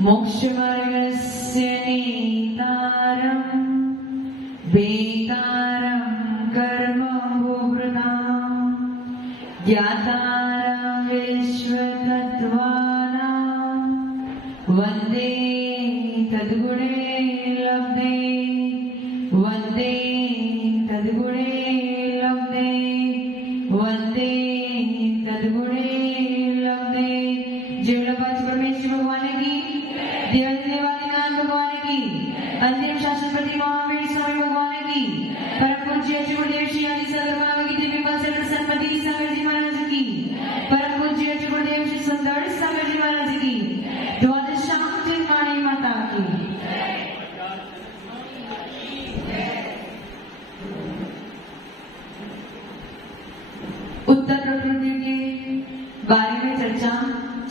मोक्षमार्गस्य नेतारं वेतारं कर्म भूभृतां ज्ञातारं विश्वतत्त्वानां वन्दे तद्गुणे लब्धे वन्दे तद्गुणे लब्धे वन्दे तद्गुणे लब्धे। जय परमेश्वर भगवान की, देवादिनाथ भगवान की, अंतिम शासनपति महावीर स्वामी भगवान की, परम पूज्य गुरुदेव श्री आदि सदगुरु की दिव्य पास संपत्ति सागर जी महाराज की, परम पूज्य गुरुदेव श्री सुंदर सागर जी महाराज की, द्वादशांग वाणी माता की। उत्तर प्रकृति के बारे में चर्चा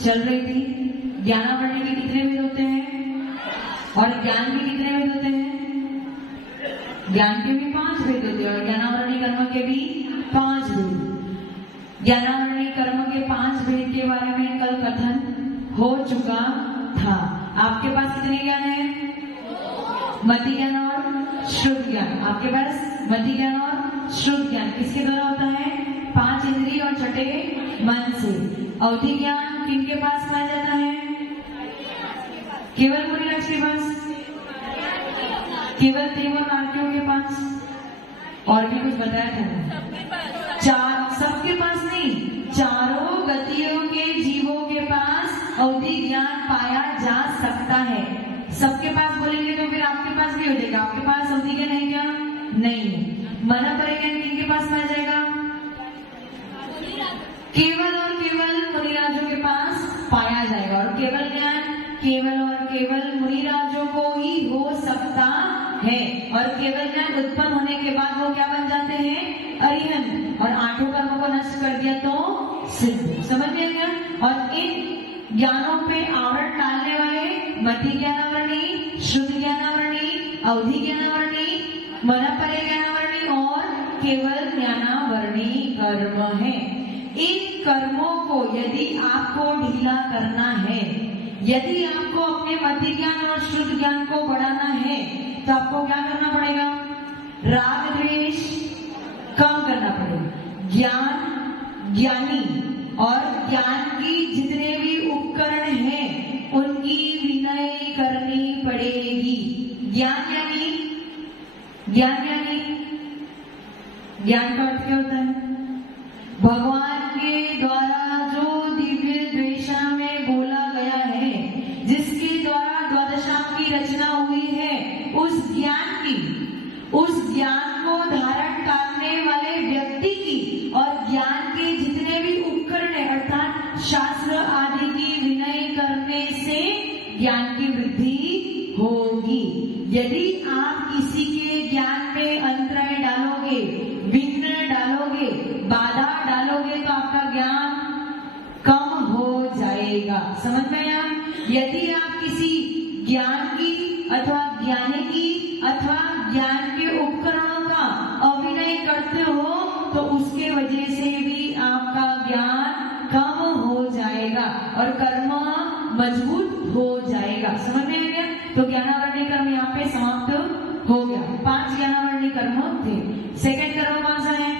चल रही थी। ज्ञानावरणी के कितने वेद होते हैं और ज्ञान के कितने वेद होते हैं? ज्ञान के भी 5 वेद होते हैं और ज्ञानावरणी कर्म के भी 5 वेद। ज्ञानावरणी कर्म के 5 वेद के बारे में कल कथन हो चुका था। आपके पास कितने ज्ञान है? मति ज्ञान और श्रुत ज्ञान। आपके पास मति ज्ञान और श्रुत ज्ञान किसके द्वारा होता है? 5 इंद्रिय और छठे मन से। अवधि ज्ञान किनके पास पाया जाता है? केवल मुनिराज के पास, केवल देव और नारकियों के पास। और भी कुछ बताया था? सबके पास नहीं, चारों गतियों के जीवों के पास अवधि ज्ञान पाया जा सकता है। सबके पास बोलेंगे तो फिर आपके पास भी हो जाएगा। आपके पास अवधि ज्ञान है क्या? नहीं। मना पर ज्ञान किनके पास पाया जाएगा? केवल और केवल मुनिराजों के पास पाया जाएगा। और केवल ज्ञान केवल और केवल मुनिराजों को ही हो सकता है। और केवल ज्ञान उत्पन्न होने के बाद वो क्या बन जाते हैं? अरिहंत। और 8 कर्मों को नष्ट कर दिया तो सिद्ध। समझ गए क्या? और इन ज्ञानों पे आवरण डालने वाले मति ज्ञानावरणी, शुद्ध ज्ञानावरणी, अवधि ज्ञानावरणी, मनपरे ज्ञानावरणी और केवल ज्ञानावरणी कर्म है। इन कर्मों को यदि आपको ढीला करना है, यदि आपको अपने मति ज्ञान और शुद्ध ज्ञान को बढ़ाना है, तो आपको क्या करना पड़ेगा? राग द्वेष कम करना पड़ेगा। ज्ञान, ज्ञानी और ज्ञान की जितने भी उपकरण हैं उनकी विनय करनी पड़ेगी। ज्ञान यानी ज्ञान का अर्थ क्या होता है? भगवान के द्वारा जो दिव्य द्वेषा में बोला गया है, जिसके द्वारा द्वादशांग की रचना हुई है, उस ज्ञान को धारण करने वाले व्यक्ति की और ज्ञान के जितने भी उपकरण है अर्थात शास्त्र आदि की विनय करने से ज्ञान की वृद्धि होगी। यदि आप किसी के ज्ञान में अंतराय डालोगे, विघ्न डालोगे, बाधा डालोगे तो आपका ज्ञान कम हो जाएगा। समझ में आया? यदि आप किसी ज्ञान की अथवा ज्ञानी की अथवा ज्ञान के उपकरणों का अविनय करते हो तो उसके वजह से भी आपका ज्ञान कम हो जाएगा और कर्म मजबूत हो जाएगा। समझ में आ गया? तो ज्ञानावरणी कर्म यहाँ पे समाप्त हो गया। 5 ज्ञानावरणी कर्म थे। सेकंड कर्म कौन सा है?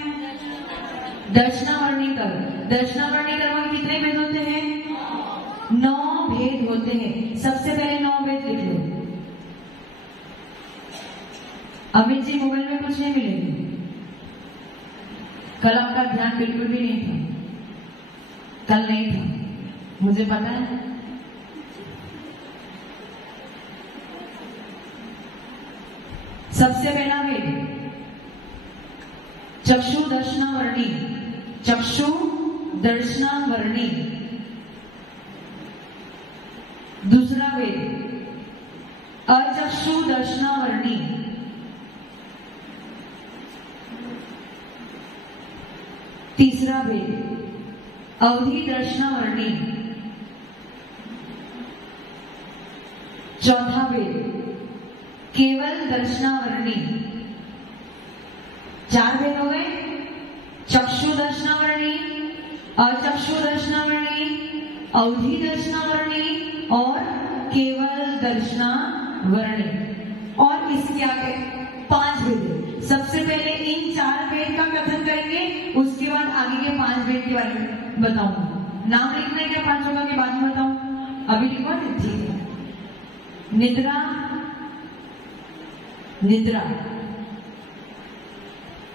दर्शनावरणी कर्म। दर्शनावरणी कर्म के कितने भेद होते हैं? 9 भेद होते हैं। सबसे पहले 9 भेद लिख लो। अमित जी मोबाइल में कुछ नहीं मिलेंगे। कल आपका ध्यान बिल्कुल भी नहीं था। कल नहीं था, मुझे पता है। सबसे पहला वेद चक्षु दर्शनावरणी। चक्षु दर्शनावरणी। दूसरा वेद अचक्षु दर्शनावरणी। तीसरा वेद अवधि दर्शनावरणी। चौथा वेद केवल दर्शनावरणी। 4 वेद हो गए। चक्षु दर्शनावरणी, अचक्षु दर्शनावरणी, अवधि दर्शनावरणी और केवल दर्शनावरणी। और इसके आगे 5 भेद। सबसे पहले इन 4 भेद का कथन करेंगे, उसके बाद आगे के 5 भेद के बारे में बताऊंगी। नाम लिखना है क्या 5 के बाद में बताऊं? अभी लिखो ना, ठीक है। निद्रा, निद्रा,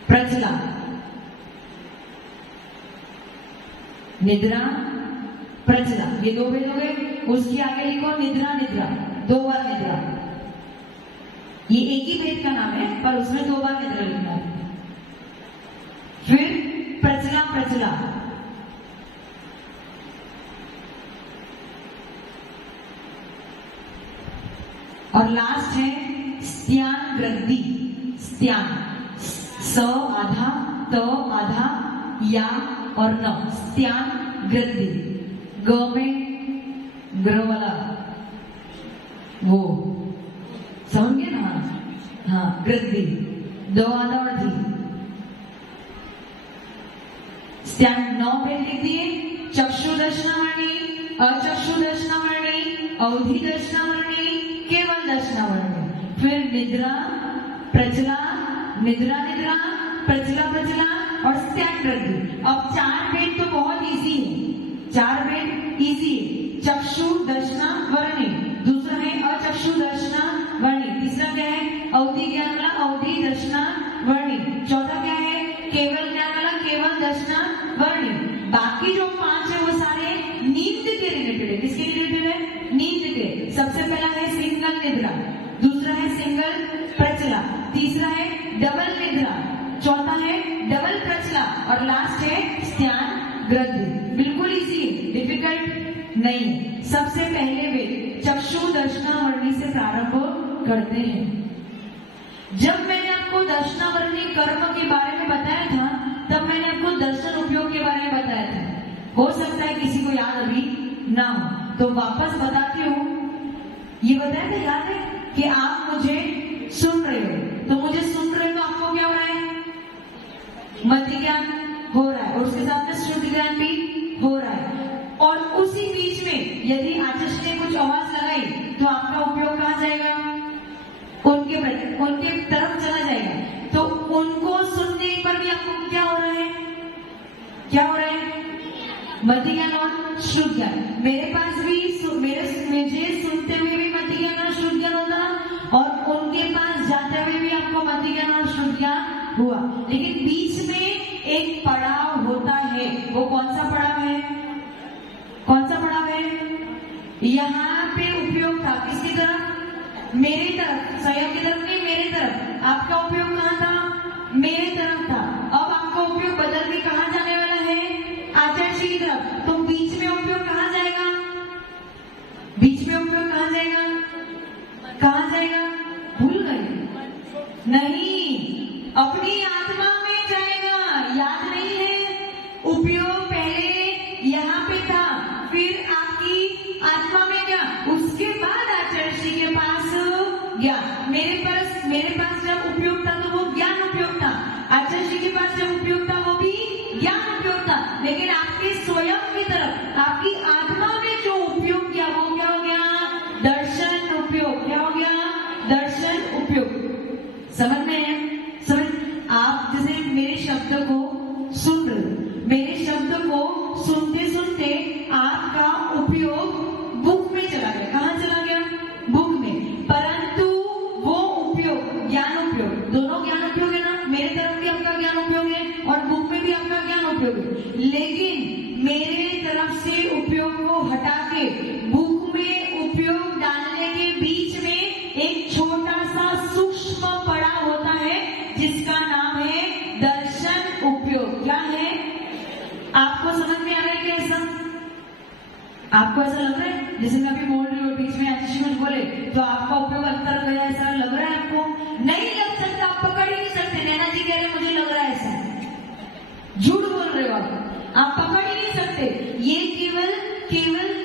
प्रचला, निद्रा, प्रचला, ये 2 भेद हो गए। उसके आगे लिखो निद्रा, निद्रा, 2 बार निद्रा। ये एक ही भेद का नाम है पर उसमें 2 बार निद्रा लिखना है। फिर प्रचला, प्रचला, और लास्ट है स्त्यान ग्रंथि। स्त्यान, स आधा, त आधा, या और न, स्त्यान ग्रंथि। ग में ग्र वाला वो समझ गए ना? हाँ, ग्रंथि, 2 आधा और धी। स्त्यान 9 भेद लिख दिए। चक्षु दर्शनावरणी, अचक्षु दर्शनावरणी, अवधि दर्शनावरणी, केवल दर्शनावरणी। फिर निद्रा, प्रचला, निद्रा, निद्रा, प्रचला, प्रचला और स्त्यान ग्रंथि। अब 4 भेद तो बहुत इजी है, 4 भेद इजी है। चक्षु दर्शनावरणी, दूसरा है अचक्षु दर्शनावरणी, तीसरा क्या है अवधि ज्ञान वाला अवधि दर्शनावरणी, चौथा क्या है केवल ज्ञान वाला केवल दर्शनावरणी। बाकी जो 5 है वो सारे नींद के रिलेटेड है। किसके रिलेटेड है? नींद के। सबसे पहला है सिंगल निद्रा, दूसरा है सिंगल प्रचला, तीसरा है डबल निद्रा, चौथा है डबल प्रचला और लास्ट है स्त्यान ग्रंथि। बिल्कुल इजी है, डिफिकल्ट नहीं। सबसे पहले वे चक्षु दर्शनावरणी से प्रारंभ करते हैं। जब मैंने आपको दर्शनावरणी कर्म के बारे में बताया था तब मैंने आपको दर्शन उपयोग के बारे में बताया था। हो सकता है किसी को याद अभी ना हो तो वापस बताती हूँ। ये बताया था, याद है कि आप मुझे सुन रहे हो, तो मुझे सुन रहे हो तो आपको क्या हो रहा है? मति ज्ञान हो रहा है और उसके साथ में श्रुति ज्ञान भी हो रहा है। और उसी बीच में यदि आचर्य ने कुछ आवाज लगाई तो आपका उपयोग कहाँ जाएगा? उनके तरफ चला जाएगा। तो उनको सुनने पर भी आपको क्या हो रहा है? क्या हो रहा है? मति ज्ञान और श्रुति ज्ञान। मेरे पास भी मुझे सुनते हुए भी मति ज्ञान और श्रुति ज्ञान होता और उनके पास जाते हुए भी आपको मति ज्ञान और श्रुति ज्ञान हुआ। लेकिन बीच में एक पड़ाव होता है। वो कौन सा पड़ाव है? कौन सा पड़ाव है? यहाँ पे उपयोग था किसकी तरफ? मेरी तरफ। सहयोग की तरफ नहीं, मेरी तरफ। आपका उपयोग कहाँ था? मेरे तरफ था। अब आपका उपयोग बदल के कहाँ जाने वाला है? आचार्य की तरफ। तो बीच में उपयोग कहाँ जाएगा? बीच में उपयोग कहाँ जाएगा? कहाँ जाएगा? भूल गए? नहीं, अपनी आत्मा में जाएगा। याद नहीं है? उपयोग पहले यहाँ पे था, फिर आपकी आत्मा में गया, उसके बाद आचार्य के पास गया। मेरे पास जब उपयोग था तो वो ज्ञान उपयोग था। आचार्य के पास जब उपयोग था वो भी ज्ञान उपयोग था। लेकिन आपके स्वयं की तरफ आपकी आत्मा में जो उपयोग किया वो क्या हो गया? दर्शन उपयोग। क्या हो गया? दर्शन उपयोग। समझ में है? समझ? आप जैसे मेरे शब्द को सुन रहे हो, मेरे शब्द को सुनते सुनते आपका उपयोग बुक में चला गया। कहाँ चला गया? बुक में। परंतु वो उपयोग ज्ञान उपयोग, दोनों ज्ञान उपयोग है ना। मेरे तरफ भी आपका ज्ञान उपयोग है और बुक में भी आपका ज्ञान उपयोग है। लेकिन मेरे तरफ से उपयोग को हटा के बुक में उपयोग डालने के बीच में एक छोटा सा सूक्ष्म पड़ाव होता है जिसका नाम है दर्शन उपयोग। क्या है? आपको समझ में आ रहा है? कैसा आपको ऐसा लग रहा है जैसे मैं अभी बोल रही हूँ बीच में आशीष कुछ बोले तो आपका उपयोग अंतर गया, ऐसा लग रहा है आपको? नहीं लग सकता, आप पकड़ ही नहीं सकते। नैना जी कह रहे हैं मुझे लग रहा है ऐसा। झूठ बोल रहे हो आप पकड़ ही नहीं सकते। ये केवल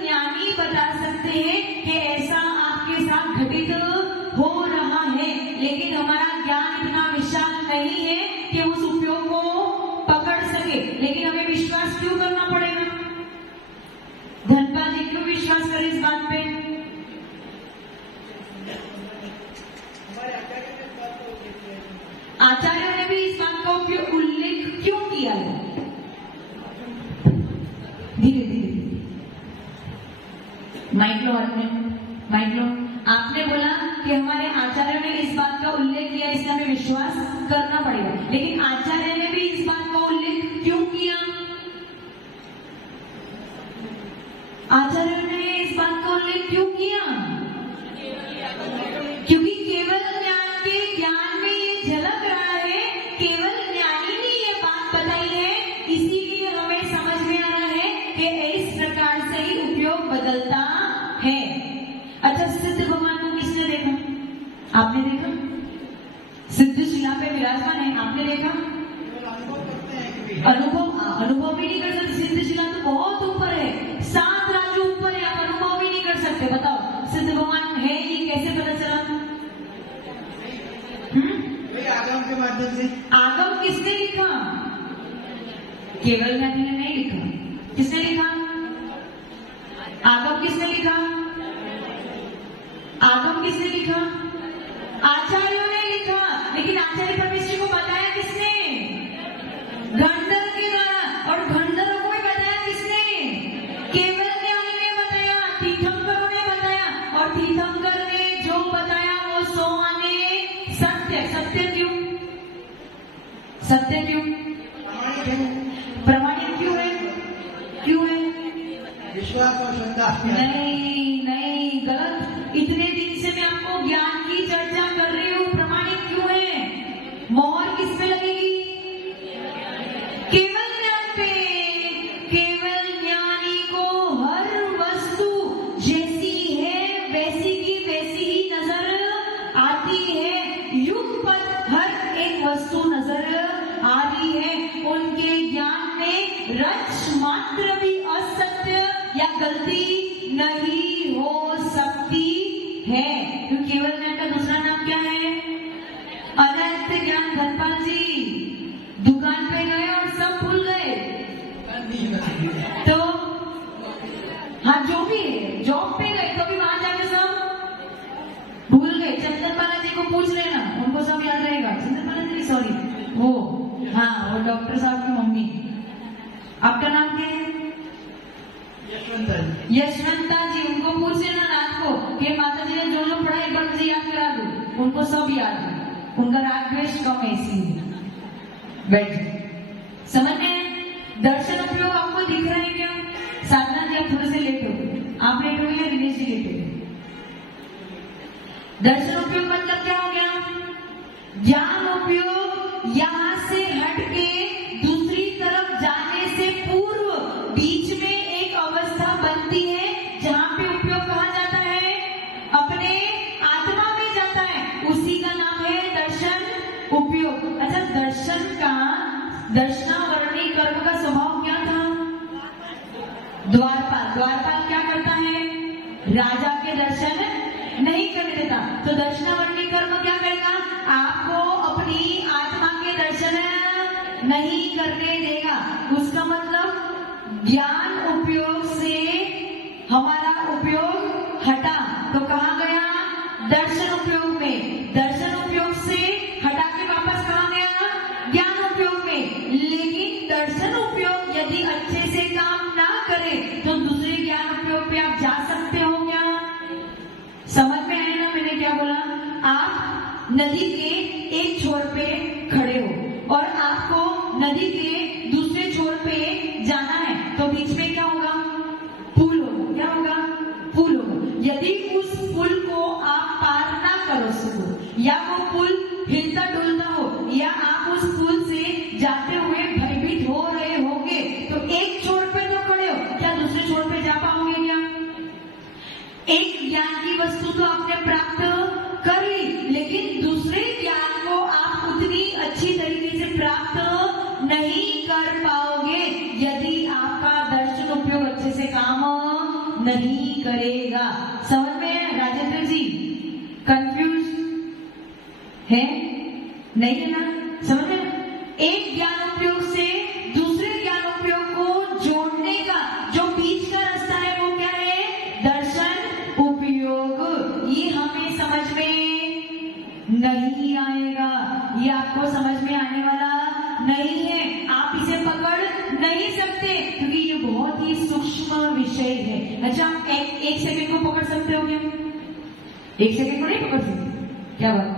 ज्ञानी बता सकते हैं कि ऐसा आपके साथ घटित हो रहा है। लेकिन हमारा ज्ञान इतना विशाल नहीं है कि उस उपयोग को पकड़ सके। लेकिन हमें विश्वास क्यों करना पड़ेगा? धनपाल जी क्यों विश्वास करें इस बात पे? आचार्यों ने भी इस बात का उल्लेख क्यों किया है? धीरे धीरे माइक लो, माइक लो। आपने बोला कि हमारे आचार्यों ने इस बात का उल्लेख किया, इसका हमें विश्वास करना पड़ेगा, लेकिन आचार्य ने भी इस बात का उल्लेख क्यों किया? आचार्यों ने इस बात का उल्लेख क्यों किया? क्योंकि केवल ज्ञान के ज्ञान में ये झलक रहा है, केवल ज्ञानी ने ये बात बताई है, इसीलिए हमें समझ में आ रहा है कि इस प्रकार से ही उपयोग बदलता है। अच्छा, सिद्ध भगवान को किसने देखा? आपने देखा? सिद्ध शिला पे विराजमान है, आपने देखा? अनुभव भी नहीं कर सकते। सिद्ध शिला तो बहुत ऊपर है, 7 राज्यों ऊपर है, आप अनुभव भी नहीं कर सकते। बताओ सिद्ध भगवान है, ये कैसे पता चला? आगम के माध्यम से। आगम किसने लिखा? केवल ज्ञानी ने नहीं लिखा। किसने लिखा? आगम किसने लिखा? आगम किसने लिखा? आचार्यों ने लिखा। लेकिन आचार्य परमेश्वरी को बताया किसने? गंधर्व के द्वारा। और गंधर्व को भी बताया किसने? केवल ज्ञानी ने बताया, तीर्थंकरों ने बताया। और तीर्थंकर ने जो बताया वो 100 आने सत्य। सत्य क्यों? सत्य क्यों? प्रमाणित क्यों है? क्यों है? विश्वास और श्रद्धा। नहीं नहीं, गलत। इतने दिन से मैं आपको ज्ञान की चर्चा कर रही हूँ, प्रमाणित क्यों है? मोहर किस पे लगेगी? केवल ज्ञान पे। केवल ज्ञानी को हर वस्तु जैसी है वैसी की वैसी ही नजर आती है। युगपत् हर एक वस्तु नजर आ रही है। उनके ज्ञान में रच मात्र भी असत्य या गलती नहीं हो सकती है। क्योंकि केवल ज्ञान का दूसरा नाम क्या है? अनंत ज्ञान। धनपाल जी दुकान पे गए और सब भूल गए तो, हाँ जो भी है, जॉब पे गए तो भी वहां जाके सब भूल गए। चंदन बालाजी को पूछ लेना, उनको सब याद रहेगा। चंदन बालाजी, सॉरी, वो हाँ वो डॉक्टर साहब की मम्मी। आपका नाम क्या है? यशवंता जी। उनको पूछ लेना रात को कि माता जी ने जो लोग पढ़ा एक बार मुझे याद करा दो। उनको सब याद है, उनका राग द्वेष कम है इसीलिए। बैठ। समझ में? दर्शन उपयोग आपको दिख रहा है क्या? साधना जी आप थोड़े से लेट हो गए। आप लेट हो गए या दिनेश जी लेट हो गए? दर्शन उपयोग मतलब क्या हो गया? ज्ञान उपयोग यहां से हटके दूसरी तरफ जाने से पूर्व बीच में एक अवस्था बनती है जहां पे उपयोग कहा जाता है, अपने आत्मा में जाता है। उसी का नाम है दर्शन उपयोग। अच्छा, दर्शन का दर्शनावरणी कर्म का स्वभाव क्या था? द्वारपाल। द्वारपाल क्या करता है? राजा के दर्शन नहीं करने देता। तो दर्शनावरणी कर्म क्या करेगा? आपको अपनी आत्मा के दर्शन नहीं करने देगा। उसका मतलब ज्ञान उपयोग से हमारा उपयोग हटा तो कहाँ गया? दर्शन उपयोग में। दर्शन उपयोग से हटा के वापस कहाँ गया? ज्ञान उपयोग में। लेकिन दर्शन उपयोग यदि अच्छे से काम ना करे तो दूसरे ज्ञान उपयोग पे आप जा सकते हो क्या? समझ में आया ना मैंने क्या बोला? आप नदी के एक छोर पे खड़े हो और आपको नदी के दूसरे छोर पे जाना है, तो बीच में क्या होगा? पुल होगा। क्या होगा? पुल होगा। यदि उस पुल को आप पार ना कर सको या वो पुल हिलता डुलता हो या आप उस पुल से जाते हुए भयभीत हो रहे होंगे तो एक छोर पे तो खड़े हो, क्या दूसरे छोर पे जा पाओगे क्या? एक ज्ञान की वस्तु तो आपने प्राप्त कर ली, लेकिन दूसरे ज्ञान को आप उतनी अच्छी तरीके से प्राप्त नहीं कर पाओगे यदि आपका दर्शन उपयोग अच्छे से काम नहीं करेगा। समझ में? राजेंद्र जी कंफ्यूज है? नहीं है ना? समझ में? एक ज्ञान उपयोग से दूसरे ज्ञान उपयोग को जोड़ने का जो बीच का रास्ता है वो क्या है? दर्शन उपयोग। ये हमें समझ में नहीं आएगा। ये आपको समझ में आने वाला नहीं है, आप इसे पकड़ नहीं सकते क्योंकि ये बहुत ही सूक्ष्म विषय है। अच्छा, एक सेकंड को पकड़ सकते हो क्या? एक सेकंड को नहीं पकड़ सकते? क्या बात,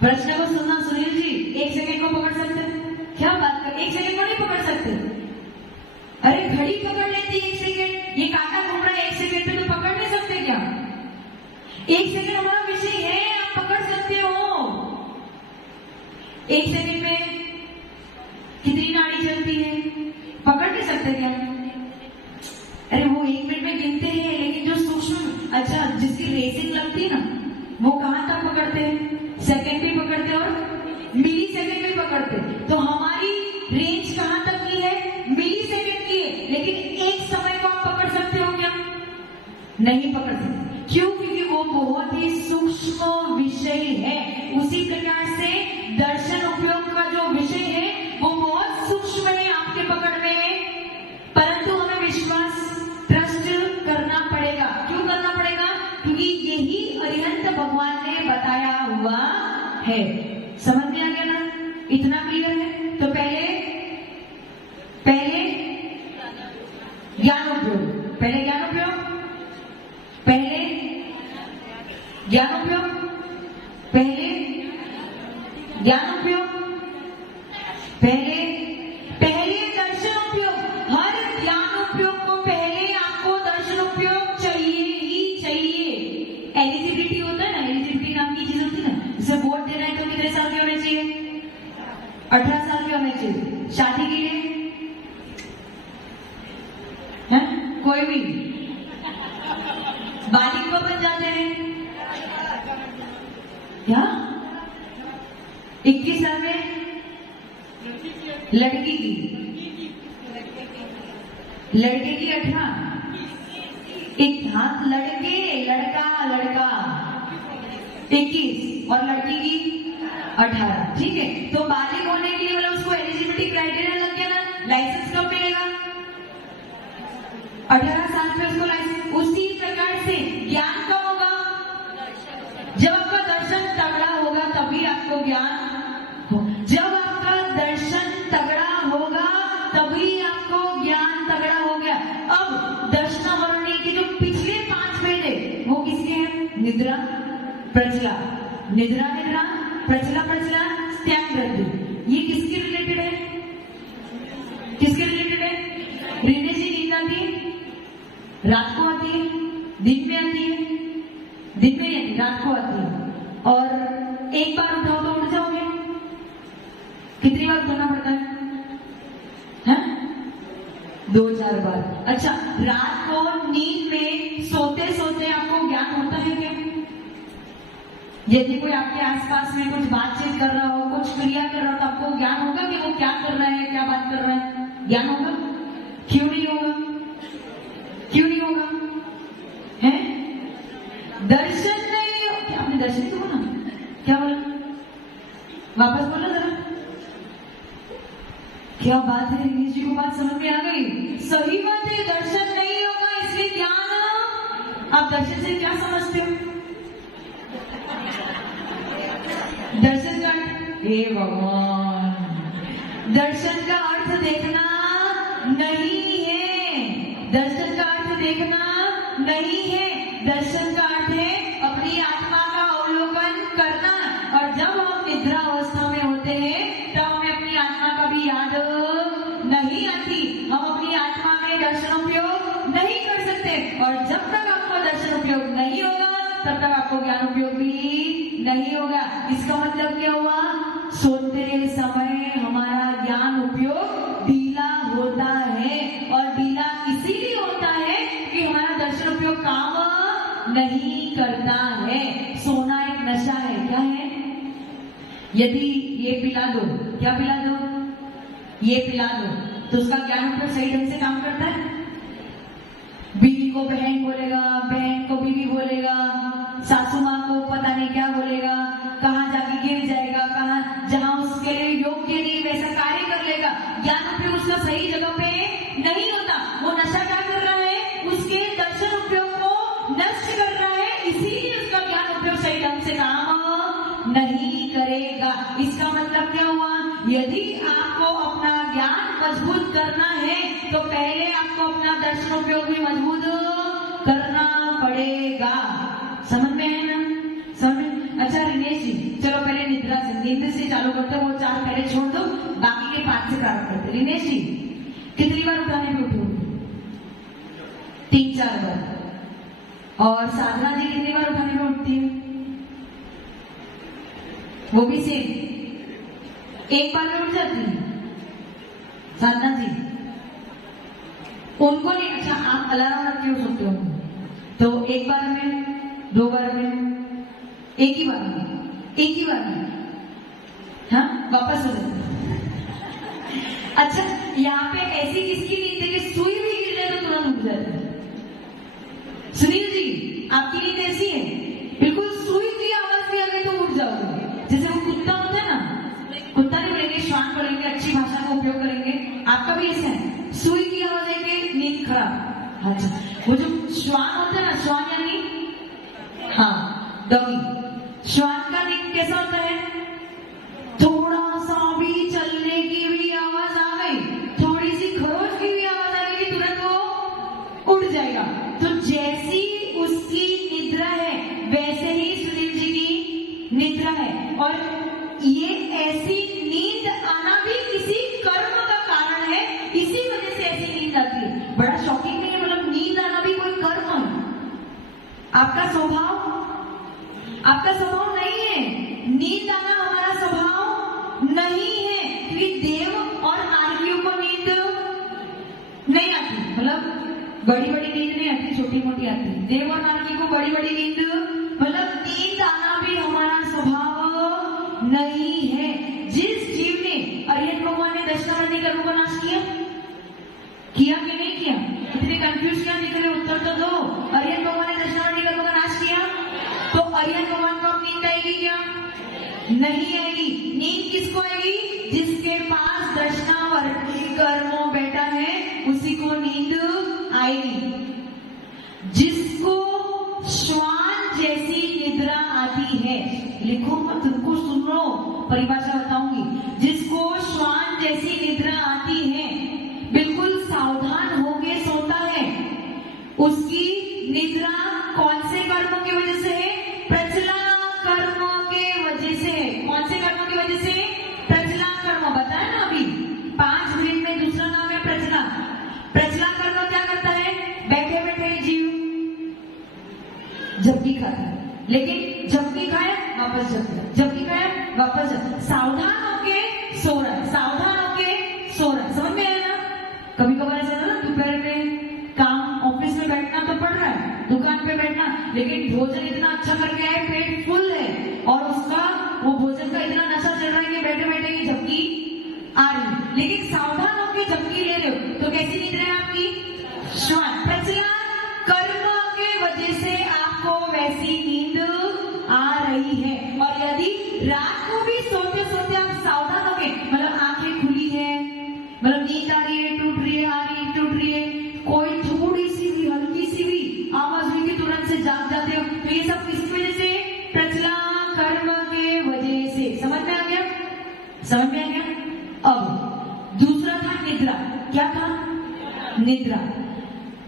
प्रश्न को सुनना सुनील जी, एक सेकंड को पकड़ सकते? क्या बात कर, एक सेकंड को नहीं पकड़ सकते? अरे घड़ी पकड़ लेती है एक सेकंड, ये काका घूम रहा है एक सेकंड पे, तो पकड़ नहीं सकते क्या? एक सेकंड हमारा विषय है, आप पकड़ सकते हो। एक सेकंड में कितनी नाड़ी चलती है, पकड़ नहीं सकते क्या? अरे वो 1 मिनट में गिनते हैं, लेकिन जो सूक्ष्म, अच्छा जिसकी रेसिंग लगती है ना, वो कहां तक पकड़ते हैं? सेकंड भी पकड़ते और मिली सेकंड भी पकड़ते। तो हमारी रेंज कहां तक की है? मिली सेकंड की है, लेकिन एक समय को आप पकड़ सकते हो क्या? नहीं पकड़ सकते। क्यों? क्योंकि वो बहुत ही सूक्ष्म विषय है। उसी प्रकार से दर्शन उपयोग का जो विषय है वो बहुत सूक्ष्म है आपके पकड़ने में, परंतु हमें विश्वास ट्रस्ट करना पड़ेगा। क्यों करना पड़ेगा? क्योंकि यही अरिहंत भगवान ने बताया हुआ है। समझ में आ गया ना? इतना क्लियर है? तो पहले ज्ञान उपयोग, पहले ज्ञान उपयोग, पहले ज्ञान उपयोग, पहले ज्ञान उपयोग, पहले दर्शन उपयोग। हर ज्ञान उपयोग को पहले आपको दर्शन उपयोग चाहिए ही चाहिए। एलिजिबिलिटी होता है ना, एलिजिबिलिटी नाम की चीज होती है ना, जैसे वोट देना है तो कितने साल के होने चाहिए? 18 साल के होने चाहिए। शादी के लिए है? कोई भी बालिग को बन जाते हैं क्या? 21 साल में लड़की की 18, एक हाथ लड़का 21 और लड़की की 18। ठीक है, तो बालिग होने के लिए मतलब उसको एलिजिबिलिटी क्राइटेरिया लग गया ना। लाइसेंस कब मिलेगा? 18 साल पे उसको लाइसेंस। उसी प्रकार से ज्ञान कब होगा? जब आपका दर्शन तगड़ा होगा तभी आपको ज्ञान हो। जब आपका दर्शन तगड़ा होगा तभी आपको ज्ञान तगड़ा हो गया। अब दर्शनावरणी के जो पिछले 5 वेद है वो किसके हैं? निद्रा, प्रचला, निद्रा, प्रचला, स्त्याग, वृद्धि। ये किसके रिलेटेड है? किसके रिलेटेड है? ऋण से नींद आती है, रात को आती है, दिन में आती है, दिन में नहीं, रात को आती है। और एक बार उठाओ तो उठ जाओगे, कितनी बार उठाना पड़ता है? 2-4 बार। अच्छा, रात को नींद में सोते सोते आपको ज्ञान होता है क्या? यदि कोई आपके आसपास में कुछ बातचीत कर रहा हो, कुछ क्रिया कर रहा हो, तो आपको ज्ञान होगा कि वो क्या कर रहा है, क्या बात कर रहा है? ज्ञान होगा? क्यों नहीं होगा? क्यों नहीं होगा? है? दर्शन नहीं हो क्या? आपने दर्शन तो बोला, क्या बोला? वापस बोलो जरा। क्या बात है, रिनीश जी को बात समझ में आ गई? सही बात है, दर्शन नहीं होगा इसलिए ज्ञान। आप दर्शन से क्या समझते हो? दर्शन का हे भगवान, दर्शन का अर्थ देखना नहीं है। दर्शन का अर्थ देखना नहीं है। दर्शन का अर्थ है अपनी आत्मा का अवलोकन करना। और जब हम निद्रा अवस्था में होते हैं तब हमें अपनी आत्मा का भी याद नहीं आती। हम अपनी आत्मा में दर्शन उपयोग नहीं कर सकते। और जब तक आपका दर्शन उपयोग नहीं होगा तब तक आपको ज्ञान उपयोग भी नहीं होगा। इसका मतलब क्या हुआ? सोते समय हमारा ज्ञान उपयोग ढीला होता है। और ढीला इसीलिए होता है कि हमारा दर्शन उपयोग काम नहीं करता है। सोना एक नशा है। क्या है? यदि ये पिला दो, क्या पिला दो? ये पिला दो, तो उसका ज्ञान उपयोग सही ढंग से काम करता है? बीवी को बहन बोलेगा, बहन को बीवी बोलेगा, सासू माँ को पता नहीं क्या बोलेगा, कहाँ जाके गिर जाएगा, कहाँ जहाँ उसके लिए योग्य नहीं वैसा कार्य कर लेगा। ज्ञान उपयोग उसका सही जगह पे नहीं होता। वो नशा क्या कर रहा है? उसके दर्शन उपयोग को नष्ट कर रहा है। इसीलिए उसका ज्ञान उपयोग सही ढंग से काम नहीं करेगा। इसका मतलब क्या हुआ? यदि आपको अपना ज्ञान मजबूत करना है तो पहले आपको अपना दर्शनोपयोग भी मजबूत करना पड़ेगा। समझ में है ना? समझ में? अच्छा रिनेश जी, चलो पहले निद्रा से, नींद से चालू करते, वो 4 पहले छोड़ दो, बाकी के 5 से प्रारंभ करते। रिनेश जी कितनी बार उठाने पे उठे? 3-4 बार। और साधना जी कितनी बार उठाने पे उठती है? वो भी सेम 1 बार में उठ जाती है साधना जी। उनको नहीं, अच्छा आप अलार्म रख के उठ सकते हो तो 1 बार में, 2 बार में, एक ही बार में, हाँ वापस हो जाते। अच्छा यहाँ पे ऐसी किसकी नींद है कि सुई भी गिर जाए तो तुरंत उठ जाते हैं? सुनील जी आपकी नींद ऐसी है, बिल्कुल सुई की आवाज भी आ गई तो उठ जाओगे। जैसे वो कुत्ता होता है ना, कुत्ता नहीं बोलेंगे, श्वान बोलेंगे, अच्छी भाषा का उपयोग करेंगे। आपका भी ऐसा है, सुई की आवाज है कि नींद खराब। अच्छा वो जो श्वान होता है ना, श्वान यानी हाँ डॉगी, श्वान का नींद कैसा होता है? थोड़ा सा भी चलने की भी आवाज आ गई, थोड़ी सी खरोच की भी आवाज आ गई कि तुरंत वो उड़ जाएगा। तो जैसी उसकी निद्रा है वैसे ही सुनील जी की निद्रा है। और ये ऐसी नींद आना भी किसी कर्म का कारण है, इसी वजह से ऐसी नींद आती है। बड़ा शॉकिंग नहीं है? मतलब नींद आना भी कोई कर्म है। आपका स्वभाव नहीं है, नींद आना हमारा स्वभाव नहीं है। क्योंकि देव और नारकियों को नींद नहीं आती, मतलब बड़ी बड़ी नींद नहीं आती, छोटी मोटी आती है। देव और नारकी को बड़ी बड़ी नींद, मतलब नींद आना भी हमारा स्वभाव नहीं है। जिस जीव ने, अरिहंत भगवान ने दशनावर्णी कर्म को नाश किया कि नहीं किया? इतने कंफ्यूज क्या दिख रहे? उत्तर तो दो। अरिहंत भगवान ने दशनावर्णी कर्म का नाश किया तो अरिहंत भगवान को अब नींद आएगी क्या? नहीं आएगी। नींद किसको आएगी? जिसके पास दशनावर्णी कर्म बैठा है उसी को नींद आएगी। जिसको श्वान जैसी निद्रा आती है, लिखो मत, तुमको सुन लो, परिभाषा बताऊंगी। जिसको श्वान जैसी निद्रा आती है, बिल्कुल सावधान होके सोता है, उसकी निद्रा कौन से कर्मों की वजह से है? प्रचला कर्म के वजह से है। कौन से कर्म की वजह से? प्रचला कर्म। बताया ना अभी 5 मिनट में, दूसरा नाम है प्रचला। प्रचला कर्म क्या करता है? बैठे बैठे जीव झपकी खाता है, लेकिन झपकी खाया वापस जग गया, झपकी खाया वापस जग। सावधान होके सो रहा है, सावधान होके सो रहा है। समझ में आया ना? कभी कभार ऐसा होता है ना, दोपहर में काम, ऑफिस में बैठना तो पड़ रहा है, दुकान पे बैठना, लेकिन भोजन इतना अच्छा करके आए, पेट फुल है और उसका वो भोजन का इतना नशा चल रहा है कि बैठे बैठे ही झपकी आ रही है। लेकिन सावधान होके झपकी ले रहे हो तो कैसी नींद है आपकी? श्वान। प्रचला कर्म के वजह से आपको वैसी नींद आ रही है। और यदि रात को भी सोते सोते आप सावधान होके, मतलब आंखें खुली है, मतलब नींद आ रही है, टूट रही है, आ रही है, टूट रही है, कोई थोड़ी सी भी, हल्की सी भी आवाज हुई कि तुरंत से जाग जाते हो, तो ये सब किस वजह से? प्रचला कर्म के वजह से। समझ में आ गया? समझ में आ गया? अब दूसरा था निद्रा। क्या था? निद्रा।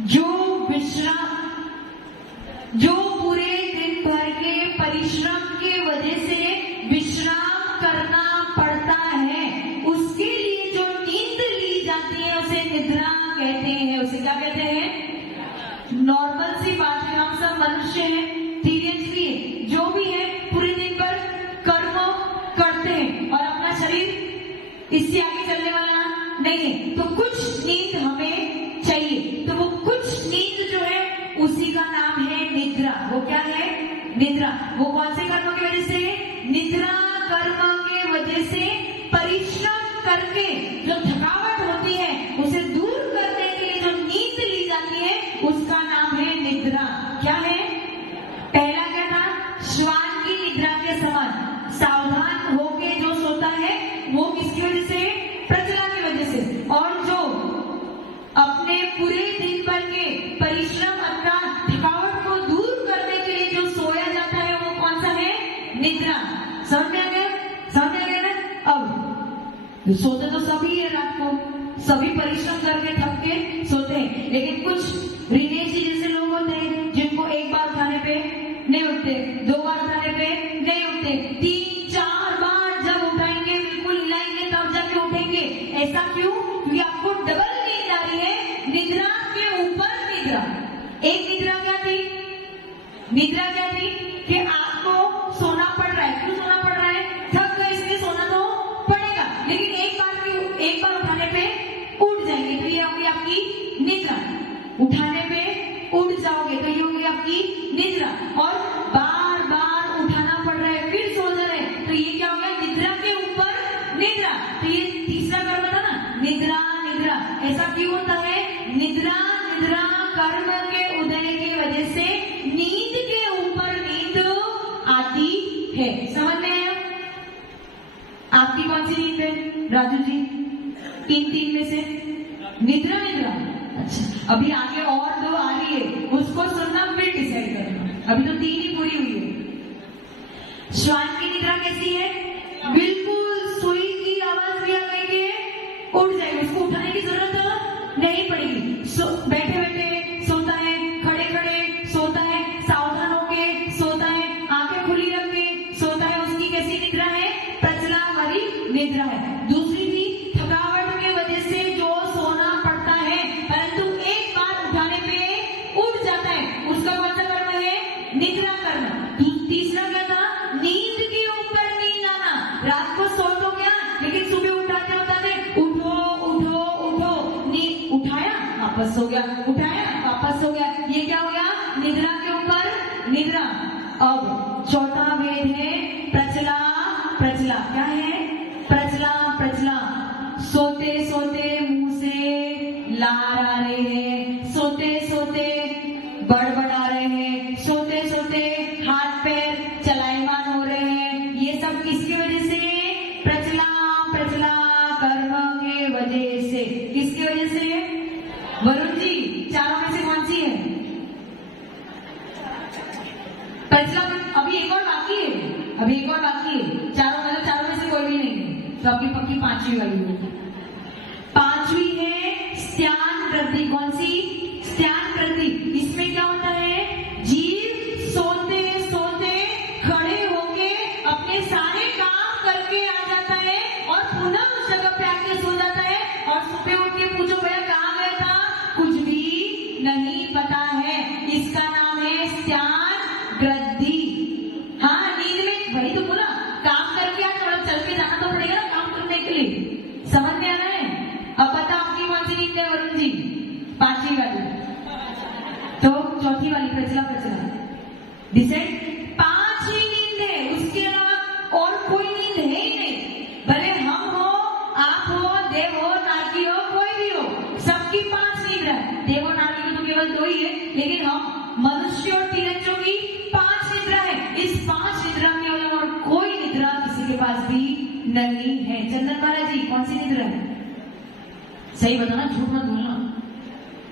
जो विश्राम, जो पूरे दिन भर के परिश्रम के वजह से विश्राम करना पड़ता है, उसके लिए जो नींद ली जाती है उसे निद्रा कहते हैं। उसे क्या कहते हैं? नॉर्मल सी बात है, हम सब मनुष्य हैं, तीर्यंश भी है, जो भी है पूरे दिन भर कर्म करते हैं और अपना शरीर इससे आगे चलने वाला नहीं है, तो कुछ नींद हमें चाहिए। तो वो कुछ नींद जो है उसी का नाम है निद्रा। वो क्या है? निद्रा। वो कौन से कर्म की वजह से? निद्रा कर्म के वजह से परिश्रम करके जो थकावट होती है उसे दूर करने के लिए जो नींद ली जाती है उसका नाम है निद्रा। क्या है? पहला क्या था? श्वान की निद्रा के समान सावधान होके जो सोता है वो किसकी वजह से? प्रचला की वजह से। और जो अपने पूरे दिन भर के परिश्रम, अपना थकावट को दूर करने के लिए जो सोया जाता है वो कौन सा है? निद्रा। समझ में आ गया? समझ में सोते तो सभी है रात को, सभी परिश्रम करके थक के सोते हैं, लेकिन कुछ ऋणेश जी जैसे लोग होते हैं जिनको एक बार उठाने पे नहीं उठते, 2 बार उठाने पे नहीं उठते, 3-4 बार जब उठाएंगे, बिल्कुल हिलाएंगे तब जाके उठेंगे। ऐसा क्यों? क्योंकि आपको डबल नींद आ रही है, निद्रा के ऊपर निद्रा। एक निद्रा क्या थी? निद्रा क्या थी कि आपको सोना पड़ रहा है। क्यों सोना पड़ रहा है? थक गए इसलिए सोना तो पड़ेगा, लेकिन एक बार उठाने पे उठ जाएंगे तो ये होगी आपकी निद्रा। उठाने पे उठ जाओगे तो ये होगी आपकी निद्रा, और बार बार उठाना पड़ रहा है फिर सो जा रहे हैं तो ये क्या हो गया? निद्रा के ऊपर निद्रा। तो ये तीसरा कर्म था ना, निद्रा निद्रा। ऐसा क्यों होता है? निद्रा निद्रा कर्म के उदय की वजह से नींद के ऊपर नींद आती है। समझ में आया? आपकी कौन सी नींद है राजू जी? 3 में से निद्रा निद्रा। अच्छा, अभी आगे और 2 आ रही है, उसको सुनना फिर डिसाइड करना। अभी तो 3 ही पूरी हुई है। श्वान की निद्रा कैसी है? बिल्कुल सुई की आवाज भी आ गई कि उठ जाएगी, उसको उठाने की जरूरत नहीं पड़ेगी। बैठे बैठे सोता है, खड़े खड़े सोता है, सावधान होके सोता है, आंखें खुली रख के सोता है। उसकी कैसी निद्रा है? प्रचला वाली निद्रा है। दूसरी थी थकावट के वजह से जो सोना पड़ता है परंतु एक बार उठाने पे उठ जाता है, उसका कौन सा कर्म है? निद्रा कर्म। तीसरा क्या था? नींद के ऊपर नींद आना। रात को सो तो क्या, लेकिन सुबह उठाते उठो उठो उठो, नींद उठाया वापस हो गया, उठाया वापस हो गया, ये क्या हो गया? निद्रा के ऊपर निद्रा। अब चौथा भेद है प्रचला प्रचला। क्या है? प्रचला प्रचला। सोते सोते मुंह से लार आ रहे हैं, सोते सोते बड़बड़ा रहे हैं, सोते सोते हाथ पैर चलायमान हो रहे हैं। ये सब किसकी वजह से? प्रचला प्रचला कर्म के वजह से। किसकी वजह से? वरुण जी, चारों में से कौन सी है प्रचला? अभी एक और बाकी है, अभी एक और बाकी है। चारों में से कोई भी नहीं है, तो आपकी पक्की 5वीं वाली होगी। 5वीं है स्त्यान वृद्धि। कौन सी? स्त्यान वृद्धि। इसमें क्या होता है? जीव सोते सोते खड़े होके अपने सारे काम करके आ जाता है और पुनः उस जगह पे आके सो जाता है, और सुबह उठ के पूछो भैया कहाँ गया था? कुछ भी नहीं पता है। इसका नाम है स्त्यान वृद्धि। हाँ, नींद में वही तो बोला, काम करके आज थोड़ा चल के जाना तो पड़ेगा ना काम करने के लिए। समझ में आ रहा है? अब बताओ आपकी कौन सी नींद है वरुण जी? 5वीं वाली। तो चौथी वाली प्रचला प्रचला डिसाइड। 5 ही नींद है, उसके अलावा और कोई नींद है ही नहीं। भले हम हो, आप हो, देव हो, नागी हो, कोई भी हो, सबकी 5 निद्रा है। देव और नागी की तो केवल 2 ही है, लेकिन हम मनुष्य और तिरंजों की 5 निद्रा है। इस 5 निद्रा के अलावा और कोई निद्रा किसी के पास भी नहीं है। चंदन महाराज जी, कौन सी निद्रा है? सही बताना, झूठ मत बोलना,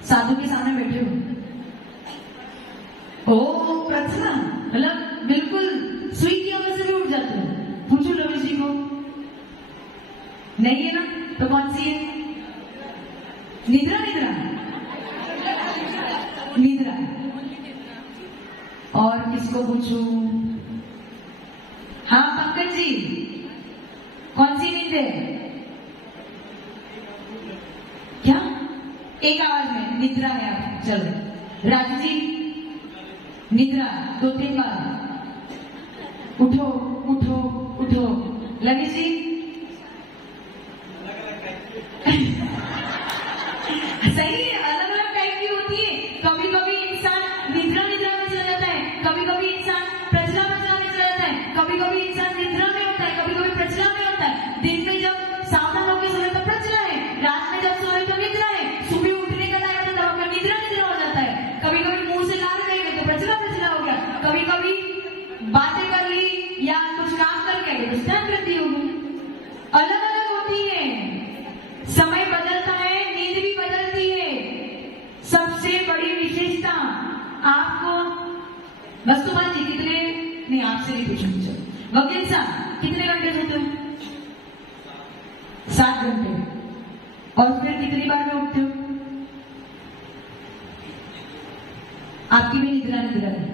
साधु के सामने बैठे हो। ओ प्रचला, मतलब बिल्कुल सुई की आवाज से भी उठ जाते हो। पूछो रवि जी को, नहीं है ना? तो कौन सी है? निद्रा निद्रा निद्रा। और किसको पूछूं? हाँ पंकज जी, कौन सी नींद है? क्या? एक आवाज में निद्रा है। आप चलो राजू जी, निद्रा 2-3 बार। उठो उठो उठो। लवी जी सही है, अलग अलग टाइप की होती है। कभी कभी इंसान निद्रा निद्रा में चला जाता है, कभी कभी इंसान प्रचला प्रचला में चला जाता है, कभी कभी इंसान निद्रा में होता है, कभी कभी प्रचला में होता है। दिन में जब सावधान होकर सो रहे तो प्रचला है, रात में जब सो रहे तो निद्रा है, सुबह उठने का टाइम होता है तो निद्रा निद्रा हो जाता है। कभी कभी मुंह से लार गए तो प्रचला प्रचला हो गया, कभी कभी बातें कर ली या कुछ काम करके तो स्त्यान वृद्धि हो गई। अलग अलग होती है, समय बदलता है, नींद भी बदलती है। सबसे बड़ी विशेषता आपको वस्तुमान जी कितने, नहीं आपसे नहीं पूछूंगी, वकील साहब कितने घंटे सोते हो? 7 घंटे। और फिर कितनी बार में उठते हो? आपकी भी निद्रा है।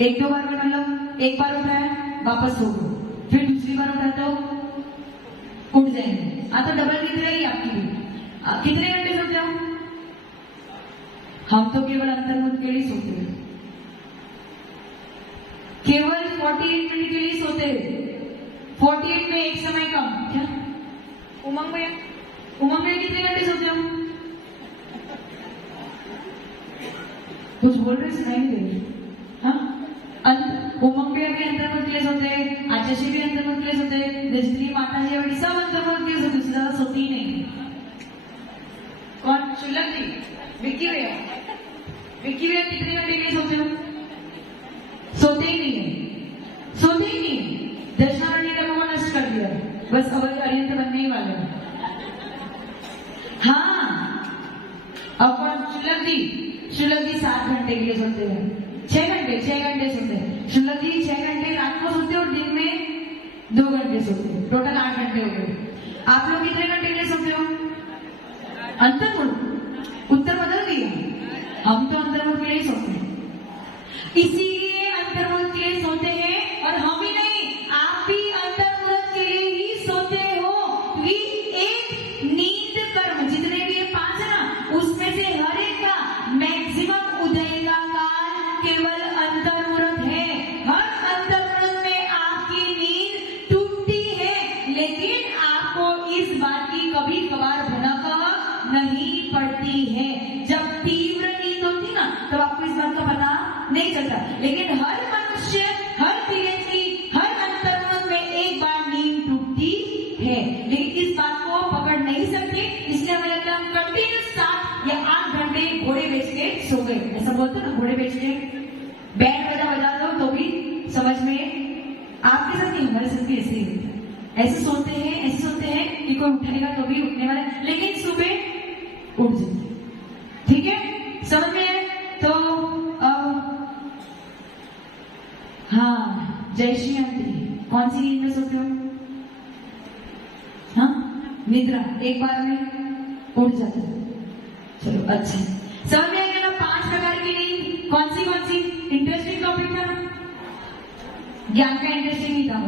1-2 बार में, मतलब एक बार उठाया वापस सो गए, फिर दूसरी बार उठाते हो उठ जाएंगे। तो डबल निद्रा ही आपकी भी। कितने घंटे सोते हो? हम तो केवल अंतर्मुख के लिए सोते हैं, केवल 48 मिनट के लिए सोते हैं। 48 में एक समय कम। क्या उमंग भैया कितने घंटे सोते हो? कुछ बोल रहे सुनाई नहीं दे रही। हाँ, उमंग भैया भी अंतर्मुख के लिए सोते हैं, आचाशी भी अंतर्मुख के लिए सोते हैं, निश्री माता जी बड़ी सब अंतर्मुख के लिए सोते, उससे ज्यादा सोती ही नहीं। कौन? शुल्लक जी, विक्की भैया कितने घंटे के लिए सोते हो? सोते ही नहीं है, सोते ही नहीं। दशनारण्य कर्मों को नष्ट कर दिया, बस अब अरियंत बनने ही वाले हैं। हाँ, अब कौन? शुल्लक जी 7 घंटे के लिए सोते हैं। 6 घंटे सोते हैं। शुल्लक जी 6 घंटे रात को सोते और दिन में 2 घंटे सोते हैं, टोटल 8 घंटे हो गए। आप लोग कितने घंटे के लिए सोते हो? अंतर्मुख। उत्तर बदल दिया, हम तो अंतर्मुख के लिए ही सोते हैं, इसीलिए अंतर्मुख के लिए सोते हैं। और हम ही नहीं, आप भी अंतर्मुख के लिए ही सोते हो। एक नींद कर्म जितने भी 5 है ना, उसमें से हर एक का मैक्सिमम उदय का काल केवल अंतर्मुख है। हर अंतर्मुख में आपकी नींद टूटती है, लेकिन आपको इस बात की कभी कभार भनक नहीं पड़ती है। जब तीव्र नींद होती ना, तब आपको इस बात का पता नहीं चलता। लेकिन हर मनुष्य, हर पीएचडी, हर अंतर्मुख में एक बार नींद टूटती है, लेकिन इस बात को पकड़ नहीं सकते। इसलिए हमें लगता है हम कंटिन्यूस 7 या 8 घंटे घोड़े बेच के सो गए, ऐसा बोलते ना, घोड़े बेच के बैंड बजा दो तो भी समझ में। आपके साथ नहीं, हमारे साथ भी ऐसे ही होता है। ऐसे सोते हैं कि कोई उठाएगा तो भी उठने वाला, लेकिन सुबह उठ जाते। ठीक है, समझ में है? तो हाँ, जय श्री आंटी, कौन सी नींद में सोते हो? हाँ, निद्रा, एक बार में उठ जाते हो। चलो अच्छा, समझ में आ गया ना? 5 प्रकार की नींद। कौन सी? इंटरेस्टिंग टॉपिक था ना, ज्ञान का इंटरेस्टिंग नहीं था।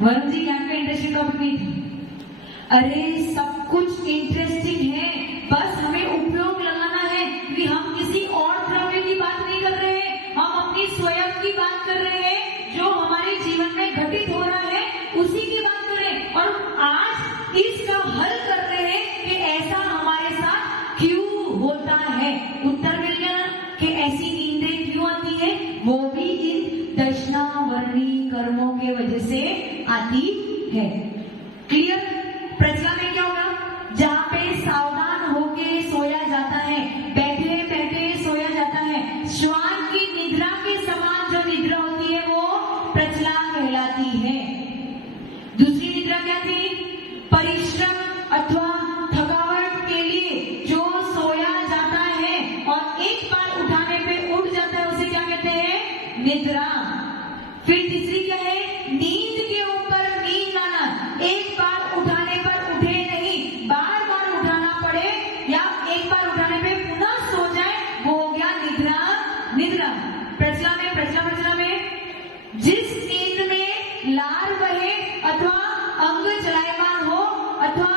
वरुण जी, ज्ञान का इंटरेस्टिंग टॉपिक नहीं था। अरे सब कुछ इंटरेस्टिंग है, बस हमें उपयोग लगाना है कि हम किसी और द्रव्य की बात नहीं कर रहे हैं, हम अपनी स्वयं की बात कर रहे हैं। जो हमारे जीवन में घटित हो रहा है उसी की बात कर रहे हैं, और आज इसका हल कर रहे हैं कि ऐसा हमारे साथ क्यों होता है। उत्तर मिल गया कि ऐसी नींदें क्यों आती है, वो भी इन दशनावर्णी कर्मों के वजह से आती है। क्लियर? प्रज्ञा में क्या होगा? जहां पे सावधान होके सोया जाता है, बैठे बैठे सोया जाता है, श्वान की निद्रा के समान जो निद्रा होती है वो प्रज्ञा कहलाती है। दूसरी निद्रा क्या थी? परिश्रम अथवा थकावट के लिए जो सोया जाता है और एक बार उठाने पे उठ जाता है, उसे क्या कहते हैं? निद्रा। फिर तीसरी क्या है? नींद के ऊपर नींद आना, एक बार उठाने पर उठे नहीं, बार बार उठाना पड़े या एक बार उठाने पे पुनः सो जाए, वो हो गया निद्रा। प्रज्ञा में जिस नींद में लार बहे अथवा अंग चलायमान हो अथवा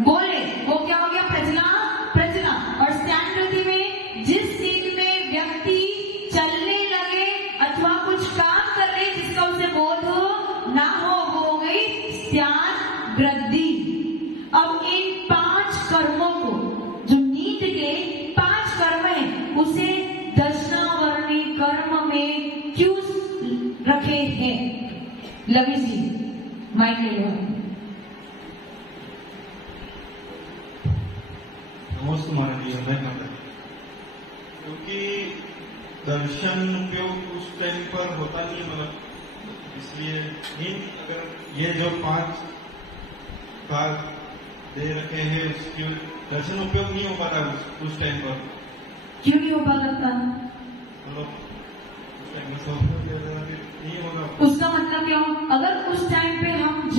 बोले, वो क्या हो गया? प्रज्ञा। और स्त्याकृति में जिस नींद में व्यक्ति चलने लगे अथवा कुछ काम कर ले जिसका उसे बोध ना हो, वो हो गई स्त्यान वृद्धि। अब इन 5 कर्मों को, जो नींद के 5 कर्म है, उसे दशनावर्णी कर्म में क्यों रखे हैं? लवी जी, माइक ले लो। नमस्ते महाराज, मैं करता क्योंकि दर्शन उपयोग उस टाइम पर होता नहीं, मतलब इसलिए नींद, अगर ये जो 5 काल दे रखे हैं उसके दर्शन उपयोग नहीं हो पाता उस टाइम पर। क्यों नहीं हो पाता? मतलब उस टाइम में नहीं होगा। उसका मतलब क्या? अगर उस टाइम पे हम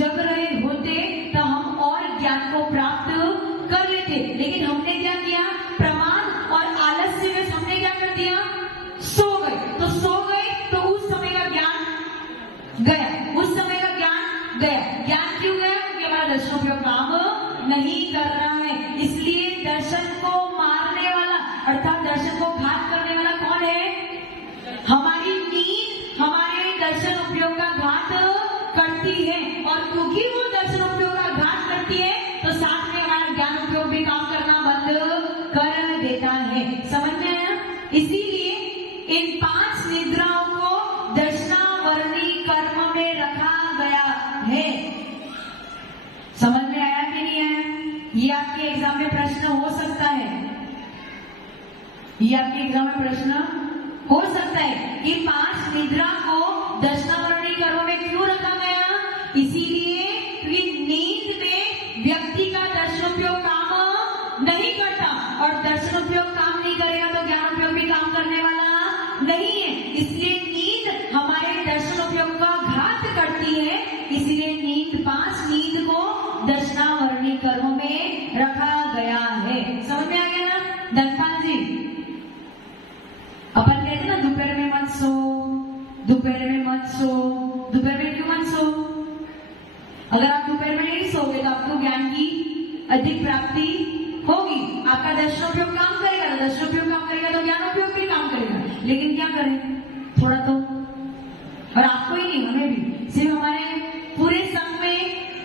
इन 5 निद्राओं को दर्शनावर्णी कर्म में रखा गया है। समझ में आया कि नहीं आया? ये आपके एग्जाम में प्रश्न हो सकता है, ये आपके एग्जाम में प्रश्न हो सकता है कि 5 निद्रा को दर्शनावर्णी कर्म में क्यों रखा गया? इसीलिए कि नींद में व्यक्ति का दर्शनोपयोग काम नहीं करता, और दर्शनोपयोग काम नहीं करेगा तो ज्ञानोपयोग भी काम करने वाला नहीं है। इसलिए नींद हमारे दर्शनोपयोग का घात करती है, इसलिए नींद 5 नींद को दर्शनावर्णी कर्म में रखा गया है। समझ में आ गया ना धनपाल जी? अपन कहते ना दोपहर में मत सो, दोपहर में मत सो। दोपहर में क्यों मत सो? अगर आप दोपहर में नहीं सोगे तो आपको ज्ञान की अधिक प्राप्ति होगी, आपका दर्शनोपयोग काम करेगा, दर्शनोपयोग काम करेगा तो ज्ञानोपयोग भी काम करेगा। लेकिन क्या करें, थोड़ा तो, और आपको ही नहीं हमें भी, सिर्फ हमारे पूरे संघ में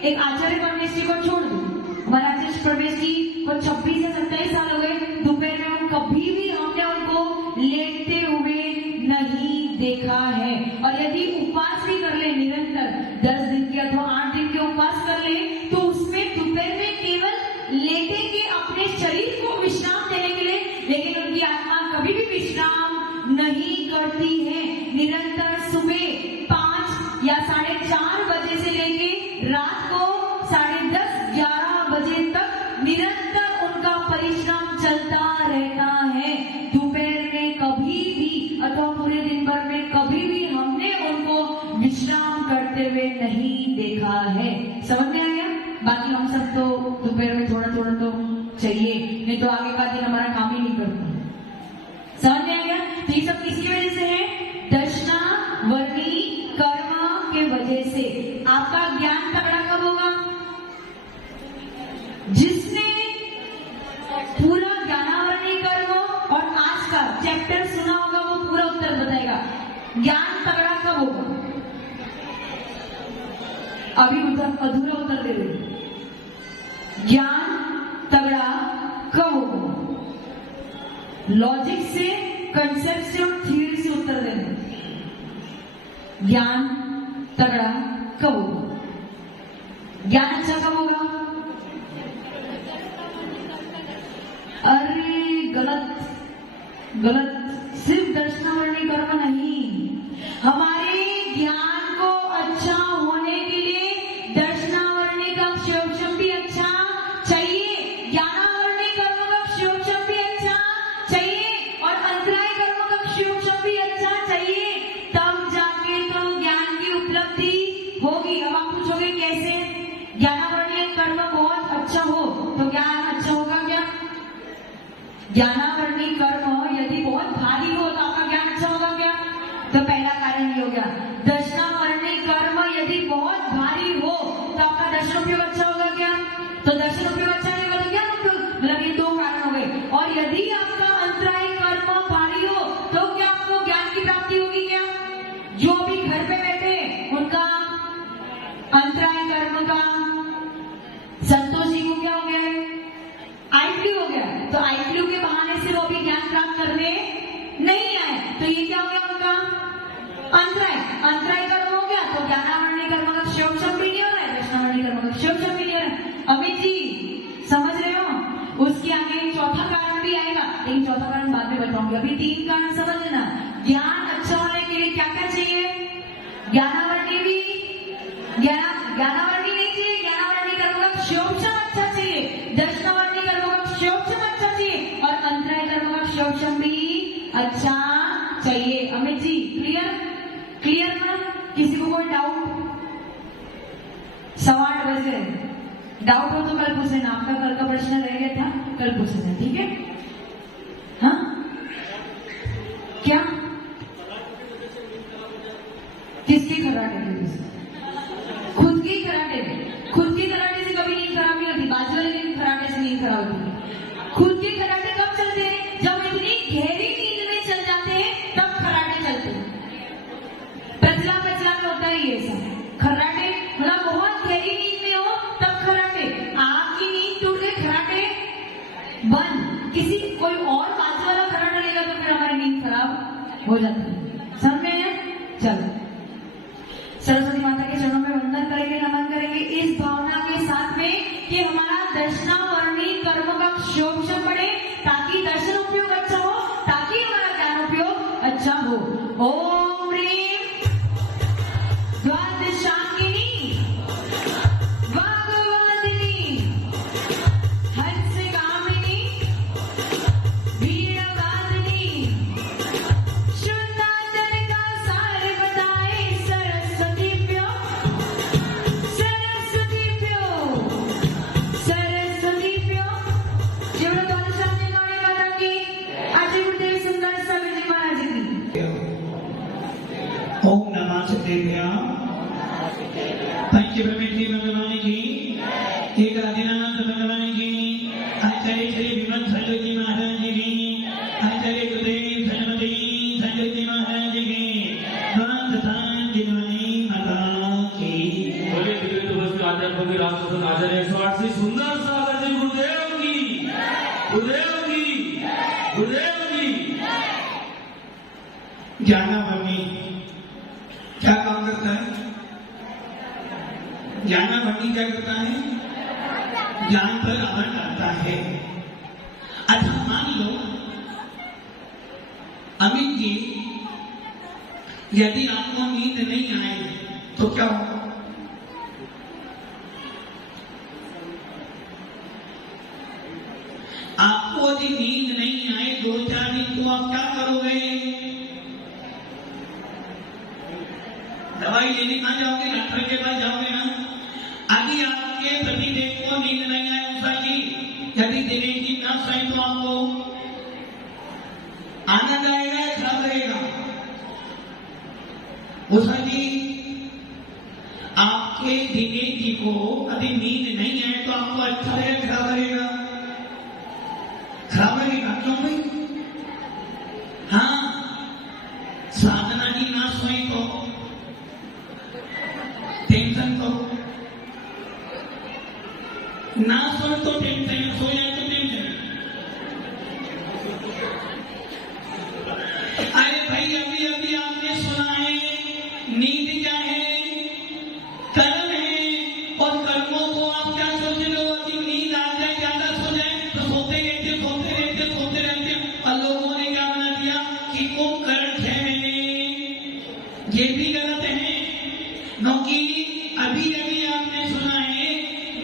एक आचार्य परमेश जी को छोड़ दो, हमारे आचार्य परमेश जी को 26 से 27 साल हो गए, दोपहर में हम कभी भी हमने उनको लेटते हुए नहीं देखा है। और यदि उपवास भी कर ले निरंतर 10 दिन के अथवा 8 दिन के उपवास कर ले, तो उसमें दोपहर में केवल लेटेंगे अपने शरीर को विश्राम देने के लिए, लेकिन उनकी आत्मा कभी भी विश्राम नहीं करती है। निरंतर सुबह 5 या 4:30 बजे से लेके रात को 10:30-11 बजे तक निरंतर उनका परिश्रम चलता रहता है। दोपहर में कभी भी अथवा पूरे दिन भर में कभी भी हमने उनको विश्राम करते हुए नहीं देखा है। समझ में आ गया? बाकी हम सब तो दोपहर में थोड़ा थोड़ा तो चाहिए, नहीं तो आगे का दिन हमारा काम ही नहीं करता। समझ में आ गया? तो ये सब किसकी वजह से है? दर्शनावर्णी कर्म के वजह से। आपका ज्ञान तगड़ा कब होगा? जिसने पूरा ज्ञानावर्णी कर्म और आज का चैप्टर सुना होगा वो पूरा उत्तर बताएगा। ज्ञान तगड़ा कब होगा? अभी अधूरा उत्तर दे रहे। ज्ञान तगड़ा कब होगा? लॉजिक से, कंसेप्ट से और थ्योरी से उत्तर देना। ज्ञान तगड़ा कब होगा? ज्ञान अच्छा कब होगा? अरे गलत गलत, सिर्फ दर्शनावर्णी कर्म नहीं, हमारे ज्ञान को अच्छा होने के लिए दर्शनावर्णी का क्षोभम भी अच्छा चाहिए, ज्ञानावर्णी कर्म का क्षोभम भी अच्छा चाहिए, और अंतराय कर्म का क्षोभम भी अच्छा चाहिए, तब जाके तो ज्ञान की उपलब्धि होगी। अब आप पूछोगे कैसे? ज्ञानावर्णी कर्म बहुत अच्छा हो तो ज्ञान अच्छा होगा क्या? ज्ञानावर्णी कर्म यदि बहुत भारी हो तो आपका ज्ञान अच्छा होगा क्या? तो पहला कारण ये हो गया। दर्शनावर्णी कर्म यदि बहुत भारी हो तो आपका दर्शनोपयोग अच्छा होगा क्या? तो दर्शनोपयोग अच्छा नहीं होगा तो ज्ञान उपयोग, मतलब ये 2 कारण हो गए। और यदि आपका अंतराय कर्म भारी हो तो क्या आपको ज्ञान की प्राप्ति होगी क्या? जो अभी घर पे बैठे उनका अंतराय कर्म का, संतोष जी को क्या हो गया है? आईफ्लू हो गया, तो आईफ्लू के बहाने से वो भी ज्ञान प्राप्त करने नहीं आए, तो ये क्या हो गया उनका? अंतराय। अंतराय कर्म हो गया तो ज्ञानावर्णी कर्म का क्षोभम भी नहीं हो रहा है, दर्शनावर्णी कर्म का क्षोभम भी नहीं हो रहा है। अमित जी समझ रहे हो? उसके आगे चौथा कारण भी आएगा, लेकिन चौथा कारण बाद में बताऊंगी। अभी 3 कारण समझ लेना। ज्ञान अच्छा होने के लिए क्या क्या चाहिए? ज्ञानावर्णी भी, ज्ञानावर्णी नहीं चाहिए, ज्ञानावर्णी कर्म का क्षोभम अच्छा चाहिए, दर्शनावर्णी कर्म का क्षोभम अच्छा चाहिए, और अंतराय कर्म का क्षोभम भी अच्छा चाहिए। अमित जी क्लियर? क्लियर ना? किसी को कोई डाउट? 8:15 बज गए। डाउट हो तो कल पूछ लेना, आपका कल का प्रश्न रह गया था, कल पूछ लेना, ठीक है? हाँ क्या? किसकी खराटे की वजह से? खुद की खराटे। खुद की खराटे से कभी नींद खराब नहीं होती, बाजू वाले दिन खराटे से नींद खराब होती। खुद के खराटे कब चलते हैं? जब इतनी गहरी नींद में चल जाते हैं तब खराटे चलते हैं। प्रचला में होता ही है ऐसा। खराटे मतलब बहुत गहरी नींद में हो तब खराटे, आपकी नींद टूट गई, खराटे बंद। किसी कोई और बाजू वाला खराटा लेगा तो फिर हमारी नींद खराब गलत। समझ में है? चलो सरस्वती माता के चरणों में वंदन करेंगे, नमन करेंगे इस भावना के साथ में कि हमारा दर्शनावर्णी कर्म का शोभन बढ़े, ताकि दर्शन उपयोग अच्छा हो, ताकि हमारा ज्ञान उपयोग अच्छा हो। ओम ह्रीं द्वादशांगिनी वाग्वादिनी हंसगामिनी वीणवादिनी शुद्धाचर का सार बताए सरस्वतीभ्यो सरस्वतीभ्यो सरस्वतीभ्यो। जीवन द्वादशांगिनी गौरी माता की, आचार्य गुरुदेव सुंदर स्वामी जी महाराज की। ओम नमः सिद्धेभ्यः पंचब्रह्मेति भगवान की, एक आदिनाथ भगवान की, आचार्य श्री विमल सरस्वती महाराज की, आचार्य गुरुदेव सरस्वती सरस्वती महाराज की, द्वादशांगिनी माता की। बोले विकृत वस्तु अध्यात्म राष्ट्र आचार्य 108 से सुंदर सागर जी गुरुदेव की, गुरुदेव की, गुरुदेव की। ज्ञानावर्णी क्या काम करता है? ज्ञानावर्णी क्या करता है? ज्ञान पर अमर करता है। अच्छा मान लो अमित जी, यदि आपको नींद नहीं आए तो क्या होगा? आपको यदि नींद नहीं आए 2-4 दिन तो आप क्या करोगे? दवाई लेने कहाँ जाओगे? डॉक्टर के पास जाओगे ना। यदि आपके पतिदेव को नींद नहीं आए उषा जी, यदि दिनेश जी न सोए तो आपको आनंद आएगा या खराब रहेगा? उषा जी आपके दिनेश जी को यदि नींद नहीं आए तो आपको अच्छा रहेगा खराब रहेगा? खराब रहेगा। क्यों भाई? हाँ, साधना जी ना सोए तो टेंशन, तो ना सोए तो टेंशन, सो जाए तो टेंशन। अरे भाई अभी अभी आपने सुना है नींद क्या है? कर्म है, और कर्मों को आप क्या सोच रहे हो? कि नींद आ जाए, ज्यादा सो जाए तो सोते रहते सोते रहते सोते रहते। और लोगों ने क्या बना दिया कि कुंभकर्ण 6 महीने, ये भी गलत है। क्योंकि अभी अभी आपने सुना है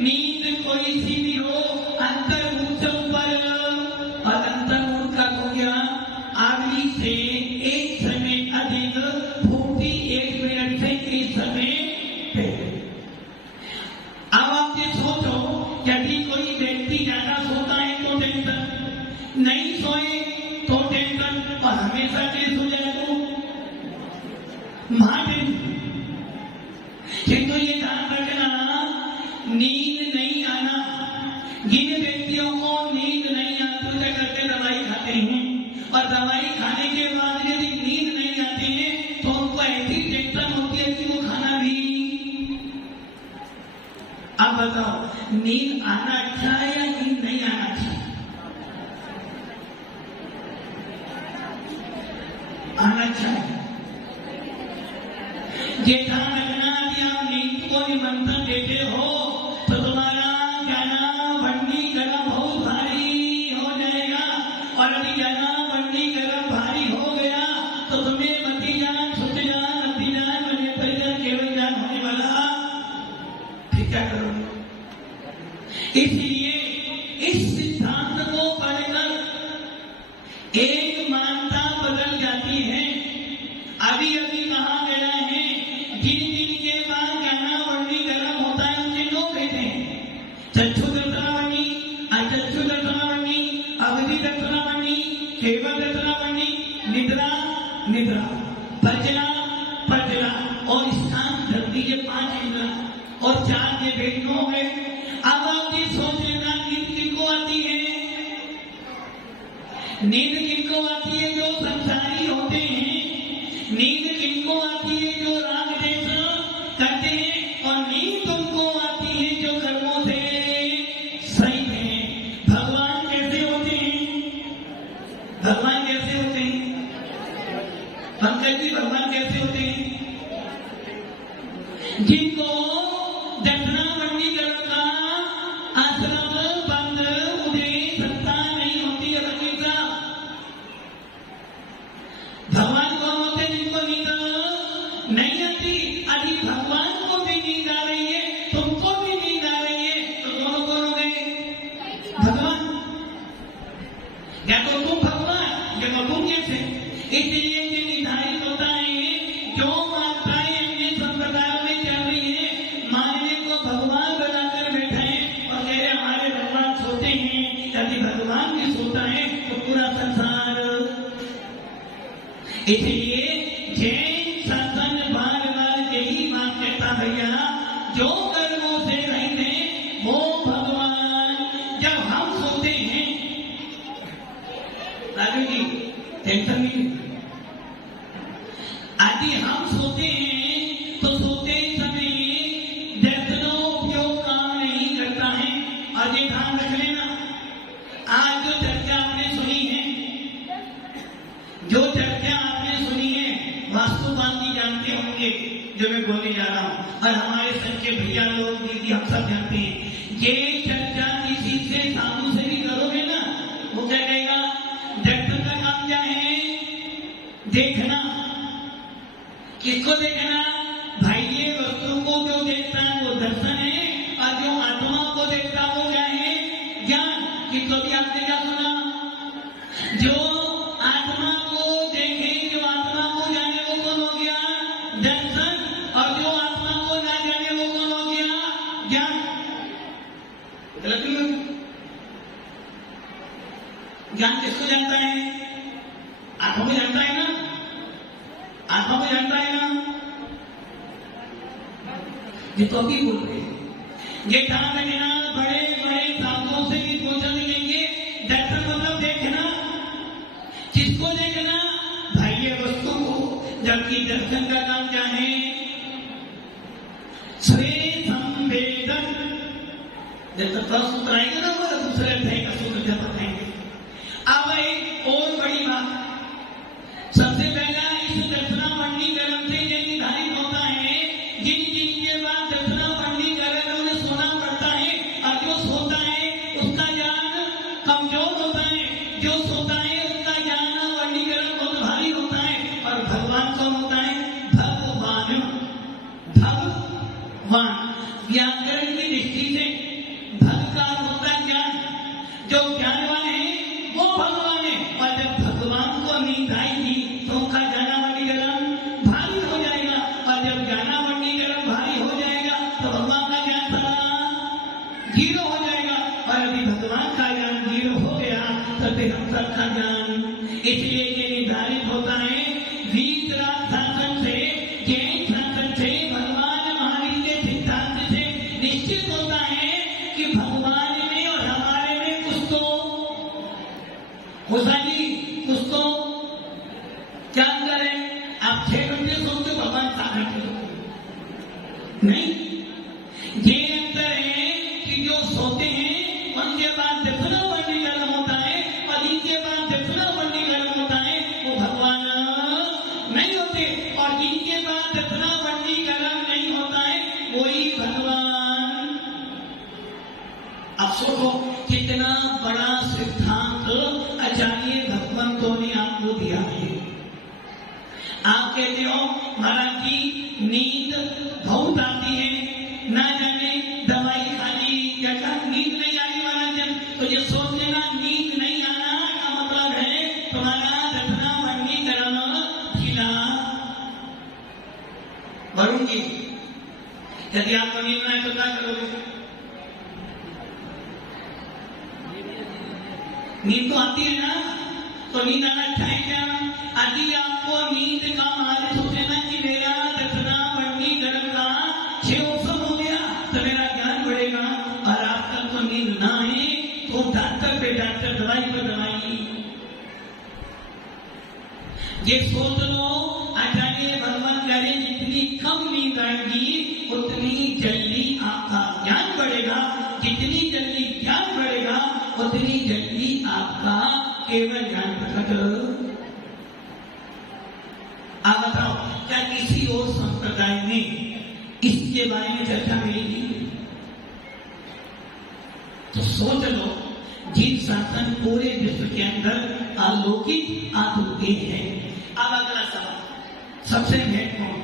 नींद कोई सी भी हो, अंतर्मुख से ऊपर, और अंतर्मुख का हो गया आदमी से 1 समय अधिक, फूटी 1 मिनट से 1 समय पहले। अब आप ये सोचो, यदि कोई व्यक्ति ज्यादा सोता है तो टेंशन, नहीं सोए तो टेंशन, और हमेशा देर सो जाए तो महाटेंशन। किंतु ये ध्यान रखना, नींद नहीं आना, जिन व्यक्तियों को नींद नहीं आती क्या करके दवाई खाते हैं, और दवाई खाने के बाद यदि नींद नहीं आती है तो उनको ऐसी टेंशन होती है कि वो खाना भी। अब बताओ नींद आना अच्छा है या नींद नहीं आना अच्छा? आना अच्छा है। ये ध्यान रखना, यदि आप नींद को निमंत्रण देते हो तो तुम्हारा ज्ञानावर्णी गला बहुत भारी हो जाएगा, और यदि ज्ञानावर्णी गला भारी हो गया तो तुम्हें मति ज्ञान, शुद्ध ज्ञान, अति ज्ञान, मन्य परिज्ञान, केवल ज्ञान होने वाला। फिर क्या करोगे? इसलिए इस सिद्धांत को पढ़कर एक मानता बदल जाती है। अभी अभी कहा गया है जिन दिन के बाद ज्ञानावर्णी गर्म होता है उनसे लोग कहते हैं चक्षु दर्शनावर्णी, अचक्षु दर्शनावर्णी, अवधि दर्शनावर्णी, केवल दर्शनावर्णी, निद्रा निद्रा, प्रजना प्रजना, और स्थान धरती के 5 इंद्र और 4 ये भेद हो गए। अब आप ये सोच लेना नींद किनको आती है? नींद किनको आती है? जो संसारी होते हैं। नींद किनको आती है? जो राग देश करते हैं। और नींद तुमको आती है जो कर्मों से सही है। भगवान कैसे होते हैं? भगवान कैसे होते हैं? पंकज जी भगवान कैसे होते हैं? जिनको दक्षिणा मंडीकरण का आश्रम बंद उन्हें सत्ता नहीं होती है। भगवान कौन होते हैं? जिनको नींद नहीं आती। अभी भगवान को भी नींद आ रही है, तुमको भी नींद आ रही है, तो दोनों कौन हो गए? भगवान। या तो तुम भगवान या तो तुम कैसे? इसलिए ये निर्धारित होता है जो मात्राएं अन्य संप्रदायों में चल रही है, मानने को भगवान बनाकर बैठे हैं और कह रहे हमारे भगवान सोते हैं। यदि भगवान भी सोता है तो पूरा संसार। इसलिए जैन शासन बार बार यही बात कहता भैया, जो कर्मों से रहित है वो भगवान। जब हम सोते हैं राजू जी, टेंशन नहीं, आदि हम सोते हैं तो सोते समय दर्शनो उपयोग काम नहीं करता है। और ये ध्यान रख लेना, आज जो चर्चा आपने सुनी है, जो चर्चा आपने सुनी है, वास्तुवाद जी जानते होंगे जो मैं बोलने जा रहा हूं, और हमारे सच्चे भैया लोग दीदी हम सब जानते हैं। ये चर्चा किसी से साधु से भी करोगे ना, वो क्या कहेगा? दर्शन का काम क्या है? देखना। किसको देखना? भाई ये वस्तु को जो देखता है वो दर्शन है, और जो आत्मा को देखता है वो क्या है? ज्ञान। किसको भी आपने क्या सुना? जो आत्मा को देखे, जो आत्मा को जाने वो कौन हो गया? दर्शन। और जो आत्मा को ना जाने वो कौन हो गया? ज्ञान। गलत नहीं होगी? ज्ञान किसको जानता है? आत्मा को जानता है ना? आत्मा को जानता है ना? ये तो अभी बोल रहे हैं। ये ध्यान रखना, बड़े बड़े साधुओं से भी पूछा मिलेंगे दर्शन मतलब देखना। किसको देखना? भाई ये वस्तु को। जबकि दर्शन का काम क्या है? स्वे संवेदन। जब तक फर्स्ट सूत्र आएगा ना, वो दूसरे अध्याय का सूत्र जब बताएंगे। अब एक और बड़ी बात, सबसे पहला इस दक्षिणा मंडीकरण से ये निर्धारित होता है जिन जिनके बाद दक्षिणा मंडीकरण उन्हें सोना पड़ता है, और जो सोता है उसका ज्ञान कमजोर होता है, जो सोता है उसका ज्ञान मंडीकरण बहुत भारी होता है। और भगवान कौन होता है? भगवान। भगवान व्याकरण की दृष्टि से भग का होता है ज्ञान। जो ज्ञानवान है वो भगवान है। और जब भगवान को नींद आएगी तो उनका ज्ञाना मंडीकरण भारी हो जाएगा, और जब ज्ञाना मंडीकरण भारी हो जाएगा तो भगवान का ज्ञान सारा जीरो हो जाएगा। और यदि भगवान का ज्ञान जीरो हो गया तो फिर हम सबका ज्ञान। इसलिए ये निर्धारित होता है वीतराग शासन से, जैन शासन से, भगवान महावीर के सिद्धांत से निश्चित होता है कि भगवान में और हमारे में कुछ तो होता जी, कुछ तो क्या अंतर है? आप 6 घंटे सोचते हो, भगवान 7 घंटे सोते नहीं। ये अंतर है कि जो सोते हैं उनके बाद दक्षिणा मंडीकरण होता है, और इनके बाद दक्षिणा मंडीकरण होता है, वो भगवान नहीं होते। और जिनके बाद दक्षिणा मंडीकरण नहीं होता है वही भगवान। अब सोचो कितना बड़ा सिद्धांत आचार्य भगवंतों ने आपको दिया है। आप कहते हो महाराज जी नींद बहुत आती है, ना जाने दवाई खाली या नींद नहीं आई महाराज जन, तो ये सोच लेना नींद नहीं आना का मतलब है तुम्हारा दक्षिणा मंडीकरण ढीला। वरुण जी, यदि आपको नींद ना आए तो क्या करोगे? नींद तो आती है ना, तो नींद आना अच्छा है क्या? यदि आपको नींद का मालिक हो लेना कि मेरा दक्षिणा मंडीकरण का 6 हो गया तो मेरा ज्ञान बढ़ेगा, और आप तक तो नींद ना आए तो डॉक्टर पे डॉक्टर, दवाई पे दवाई। ये सोच लो आचार्य भगवान कह रहे जितनी कम नींद आएगी उतनी जल्दी आपका ज्ञान बढ़ेगा, जितनी जल्दी ज्ञान बढ़ेगा उतनी जल्दी आपका केवल ज्ञान प्रकट। आप बताओ, क्या किसी और संप्रदाय में इसके बारे में चर्चा मिलेगी? तो सोच लो, जीव शासन पूरे विश्व के अंदर अलौकिक अद्वितीय है। अब अगला सवाल, सबसे महत्वपूर्ण,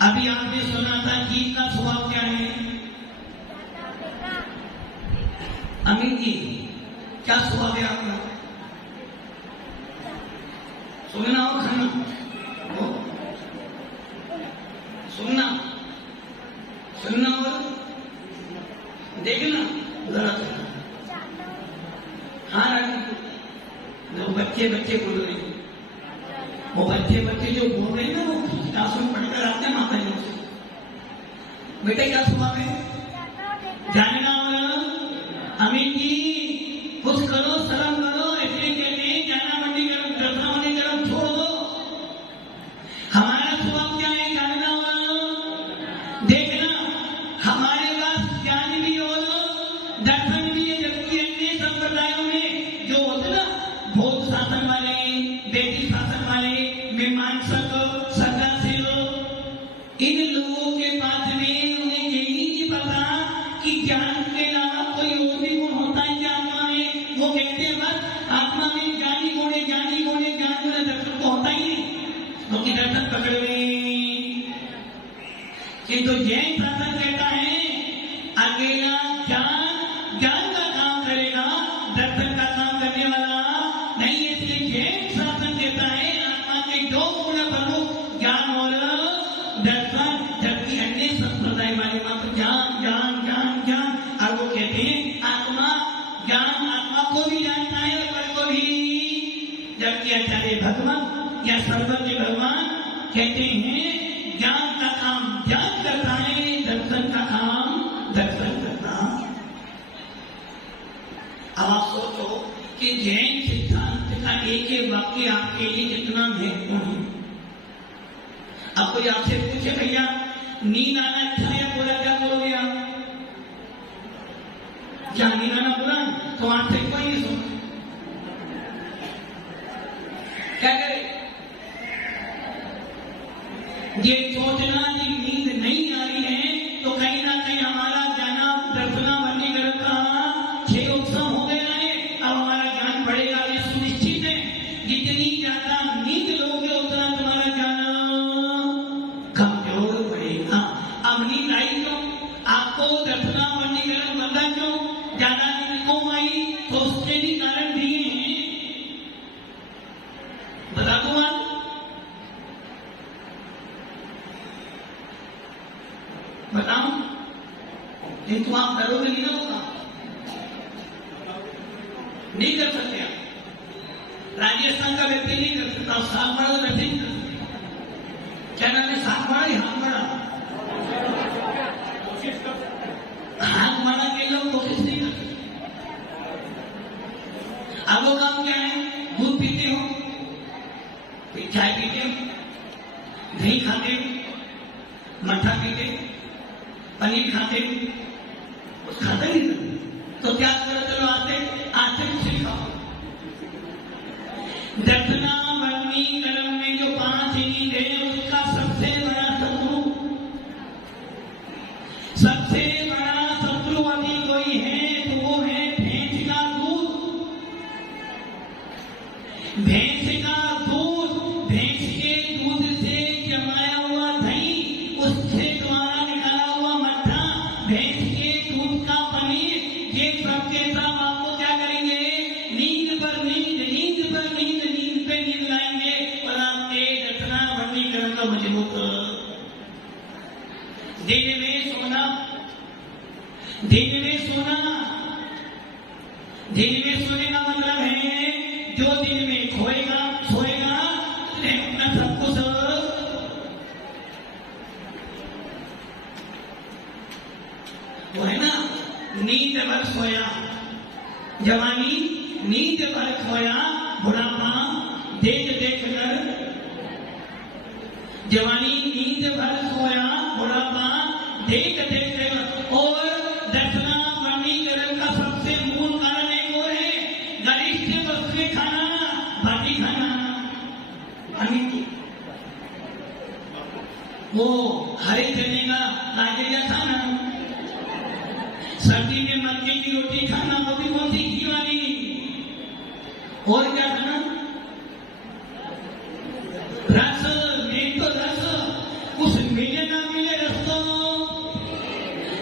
अभी आपने सुना था जीव का स्वभाव क्या है? अमित जी, क्या स्वभाव है आपका? सुनना और खाना, सुनना सुनना और देखना। हाँ, जो बच्चे बोल रहे हैं, वो बच्चे जो बोल रहे हैं ना, वो क्लासरूम पढ़कर आते हैं माता जी से। बेटे क्या स्वभाव है? जानना और अमित जी कुछ करो, शर्म करो, ऐसे कहते हैं जाना मंडी करो, दर्शना मंडी करो, छोड़ दो। हमारा स्वभाव क्या है? जानना और देखना। हमारे पास ज्ञान भी और दर्शन भी है, जबकि अन्य संप्रदायों में जो होते ना, भोग शासन वाले, बेटी शासन वाले, मीमांसक, संघर्षशील, इन लोगों के पास में उन्हें यही नहीं पता कि ज्ञान के अलावा कोई और भी गुण होता है क्या आत्मा में। वो कहते हैं बस आत्मा में ज्ञानी गुण है, ज्ञानी गुण है, ज्ञान गुण है, दर्शन को होता ही नहीं, क्योंकि दर्शन पकड़ में। किंतु जैन शासन कहता है अकेला ज्ञान का काम करेगा, दर्शन का काम करने वाला नहीं। इसलिए जैन शासन कहता है आत्मा के दो गुण प्रमुख, ज्ञान और दर्शन, जबकि अन्य संप्रदाय वाले मात्र ज्ञान ज्ञान ज्ञान ज्ञान। और वो कहते हैं आत्मा ज्ञान, आत्मा को भी जानता है और पर को भी। जबकि आचार्य भगवान या सर्वज्ञ भगवान कहते हैं ज्ञान का काम ज्ञान करता है, दर्शन का काम दर्शन करता है। अब आप सोचो कि जैन सिद्धांत का एक एक वाक्य आपके लिए कितना महत्वपूर्ण है। अब कोई आपसे पूछे भैया नींद आना अच्छा है बुरा, क्या बोलोगे आप? क्या नींद आना बुरा? तो आपसे कोई नहीं सुन, क्या करे? ये सोचना कि नींद नहीं आ रही है तो कहीं ना कहीं हमारा जाना दर्शना वर्गीकरण का 6 उत्सव हो गया है। अब हमारा ज्ञान बढ़ेगा, ये सुनिश्चित है। जितनी ज्यादा नींद लोगे उतना तुम्हारा ज्ञान कमजोर पड़ेगा। अब नींद आई तो आपको दर्शना वर्गीकरण बंदा क्यों ज्यादा नींद कम आई, तो उसके भी कारण दिए हैं, बता दो आप। बताओ, किंतु आप करोगे नहीं ना, होगा नहीं कर सकते आप। राजस्थान का व्यक्ति नहीं कर सकता, सात बड़ा तो व्यक्ति नहीं कर सकता। क्या नाम है? सात बड़ा या हाथ बड़ा? हाथ बड़ा के लोग कोशिश नहीं कर सकते। अब वो काम क्या है? दूध पीते हो, फिर चाय पीते हो, दही खाते हो, मट्ठा पीते हो, पनीर खाते कुछ खाता ही नहीं, तो क्या करो? चलो आते कुछ खाओ। दर्शना वर्गीकरण में जो 5 नींद है उसका सबसे बड़ा शत्रु यदि कोई है तो वो है भैंस का दूध। भैंस का दूध, भैंस के दूध से जमाया हुआ दही, उससे द्वारा निकाला हुआ मट्ठा, भैंस के दूध का पनीर, ये सब के सब आपको क्या करेंगे? नींद पर नींद, नींद पर नींद, नींद पे नींद लाएंगे और आपके दर्शना वर्गीकरण का मजबूत। दिन में सोना, दिन में सोना, दिन में सोने का मतलब है जो दिन में खोएगा सोएगा, अपना सब कुछ वो है ना, नींद भर सोया, जवानी नींद भर खोया, बुढ़ापा देख देख कर। जवानी नींद भर सोया, बुढ़ापा देख देख कर। और दर्शना वर्गीकरण का सबसे मूल कारण एक और है, गरिष्ठ वस्तुएं खाना, भाटी खाना। वो हरे चने का नारियल खाना, सर्दी में मक्के की रोटी खाना, वो भी कौन सी घी वाली, और क्या खाना, रस, मेन तो रस, कुछ मिले ना मिले रस तो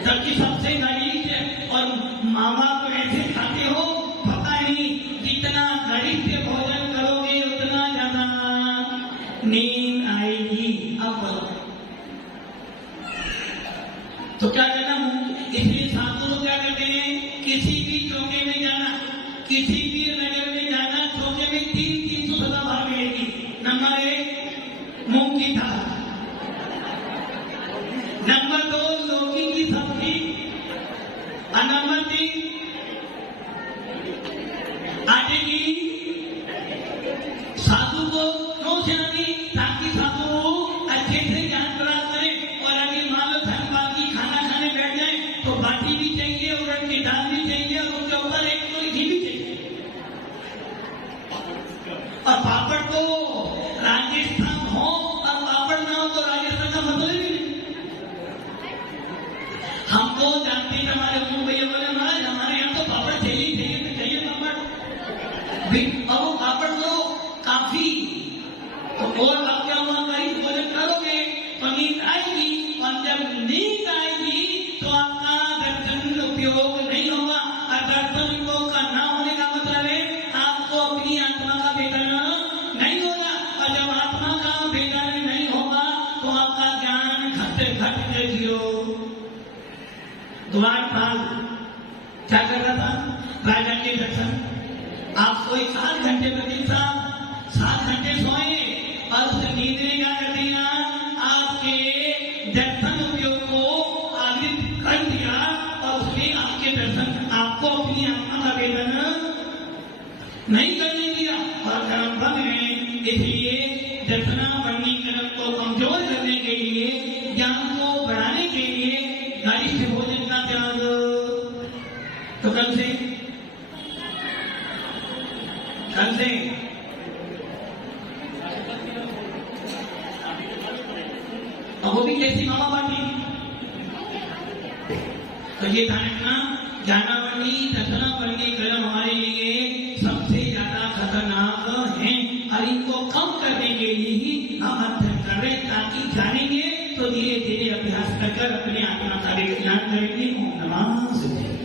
सबकी सबसे गरीब है। और मामा को ऐसे खाते हो, पता नहीं जितना गरीब से भोजन करोगे उतना ज्यादा नींद आएगी। अब तो क्या करना, इसलिए साधु लोग क्या करते हैं, किसी भी चौके में जाना, किसी भी नगर में जाना, चौके में 300 सदा भाग मिलेगी। नंबर 1 मूंग की दाल, नंबर 2 लौकी की सब्जी, और नंबर 3 आटे की। साधु को क्यों चलानी, ताकि साधु अच्छे से ज्ञान प्राप्त करे। और अगर मान लो धनबाद की खाना खाने बैठ जाए तो बाटी भी चाहिए, उड़द की दाल भी चाहिए, और उसके ऊपर एक कटोरी घी भी चाहिए। और पापड़ तो राजस्थान हो और पापड़ ना हो तो राजस्थान का मतलब ही नहीं। हमको जानते हैं हमारे गुरु भैया बोले, महाराज हमारे यहाँ तो पापड़ चाहिए चाहिए तो चाहिए पापड़। अब वो पापड़ तो काफी, तो और अब क्या हुआ, कहीं भोजन करोगे तो नींद आएगी, और जब नींद आएगी तो आपका दर्शन उपयोग नहीं होगा। और दर्शन उपयोग का ना होने का मतलब है आपको अपनी आत्मा का वेदन नहीं होगा। और जब आत्मा का वेदन नहीं होगा तो आपका ज्ञान घट जीरो। द्वारपाल क्या कर रहा था, राजा के दर्शन। आप सोए 7 घंटे प्रतिदिन, 7 घंटे सोए, और उस नींद ने क्या कर दिया, आपके दर्शन उपयोग को आवित कर दिया, और उसने आपके दर्शन, आपको अपनी आत्मा का वेदन नहीं करने दिया, और कर्म भंग है। इसलिए दर्शना बननी कर्म को कमजोर करने के लिए, ज्ञान को बढ़ाने के लिए गरिष्ठ भोजन का त्याग। तो कल से अब वो भी कैसी मामा बाटी। तो ये ध्यान रखना, ज्ञानावरणी दर्शनावरणी कर्म हमारे लिए सबसे ज्यादा खतरनाक है, और इनको कम करने के लिए ही हम अध्ययन कर रहे हैं, ताकि जानेंगे तो धीरे धीरे अभ्यास कर अपने आत्मा का विज्ञान करेंगे। ओम नमः शिवाय।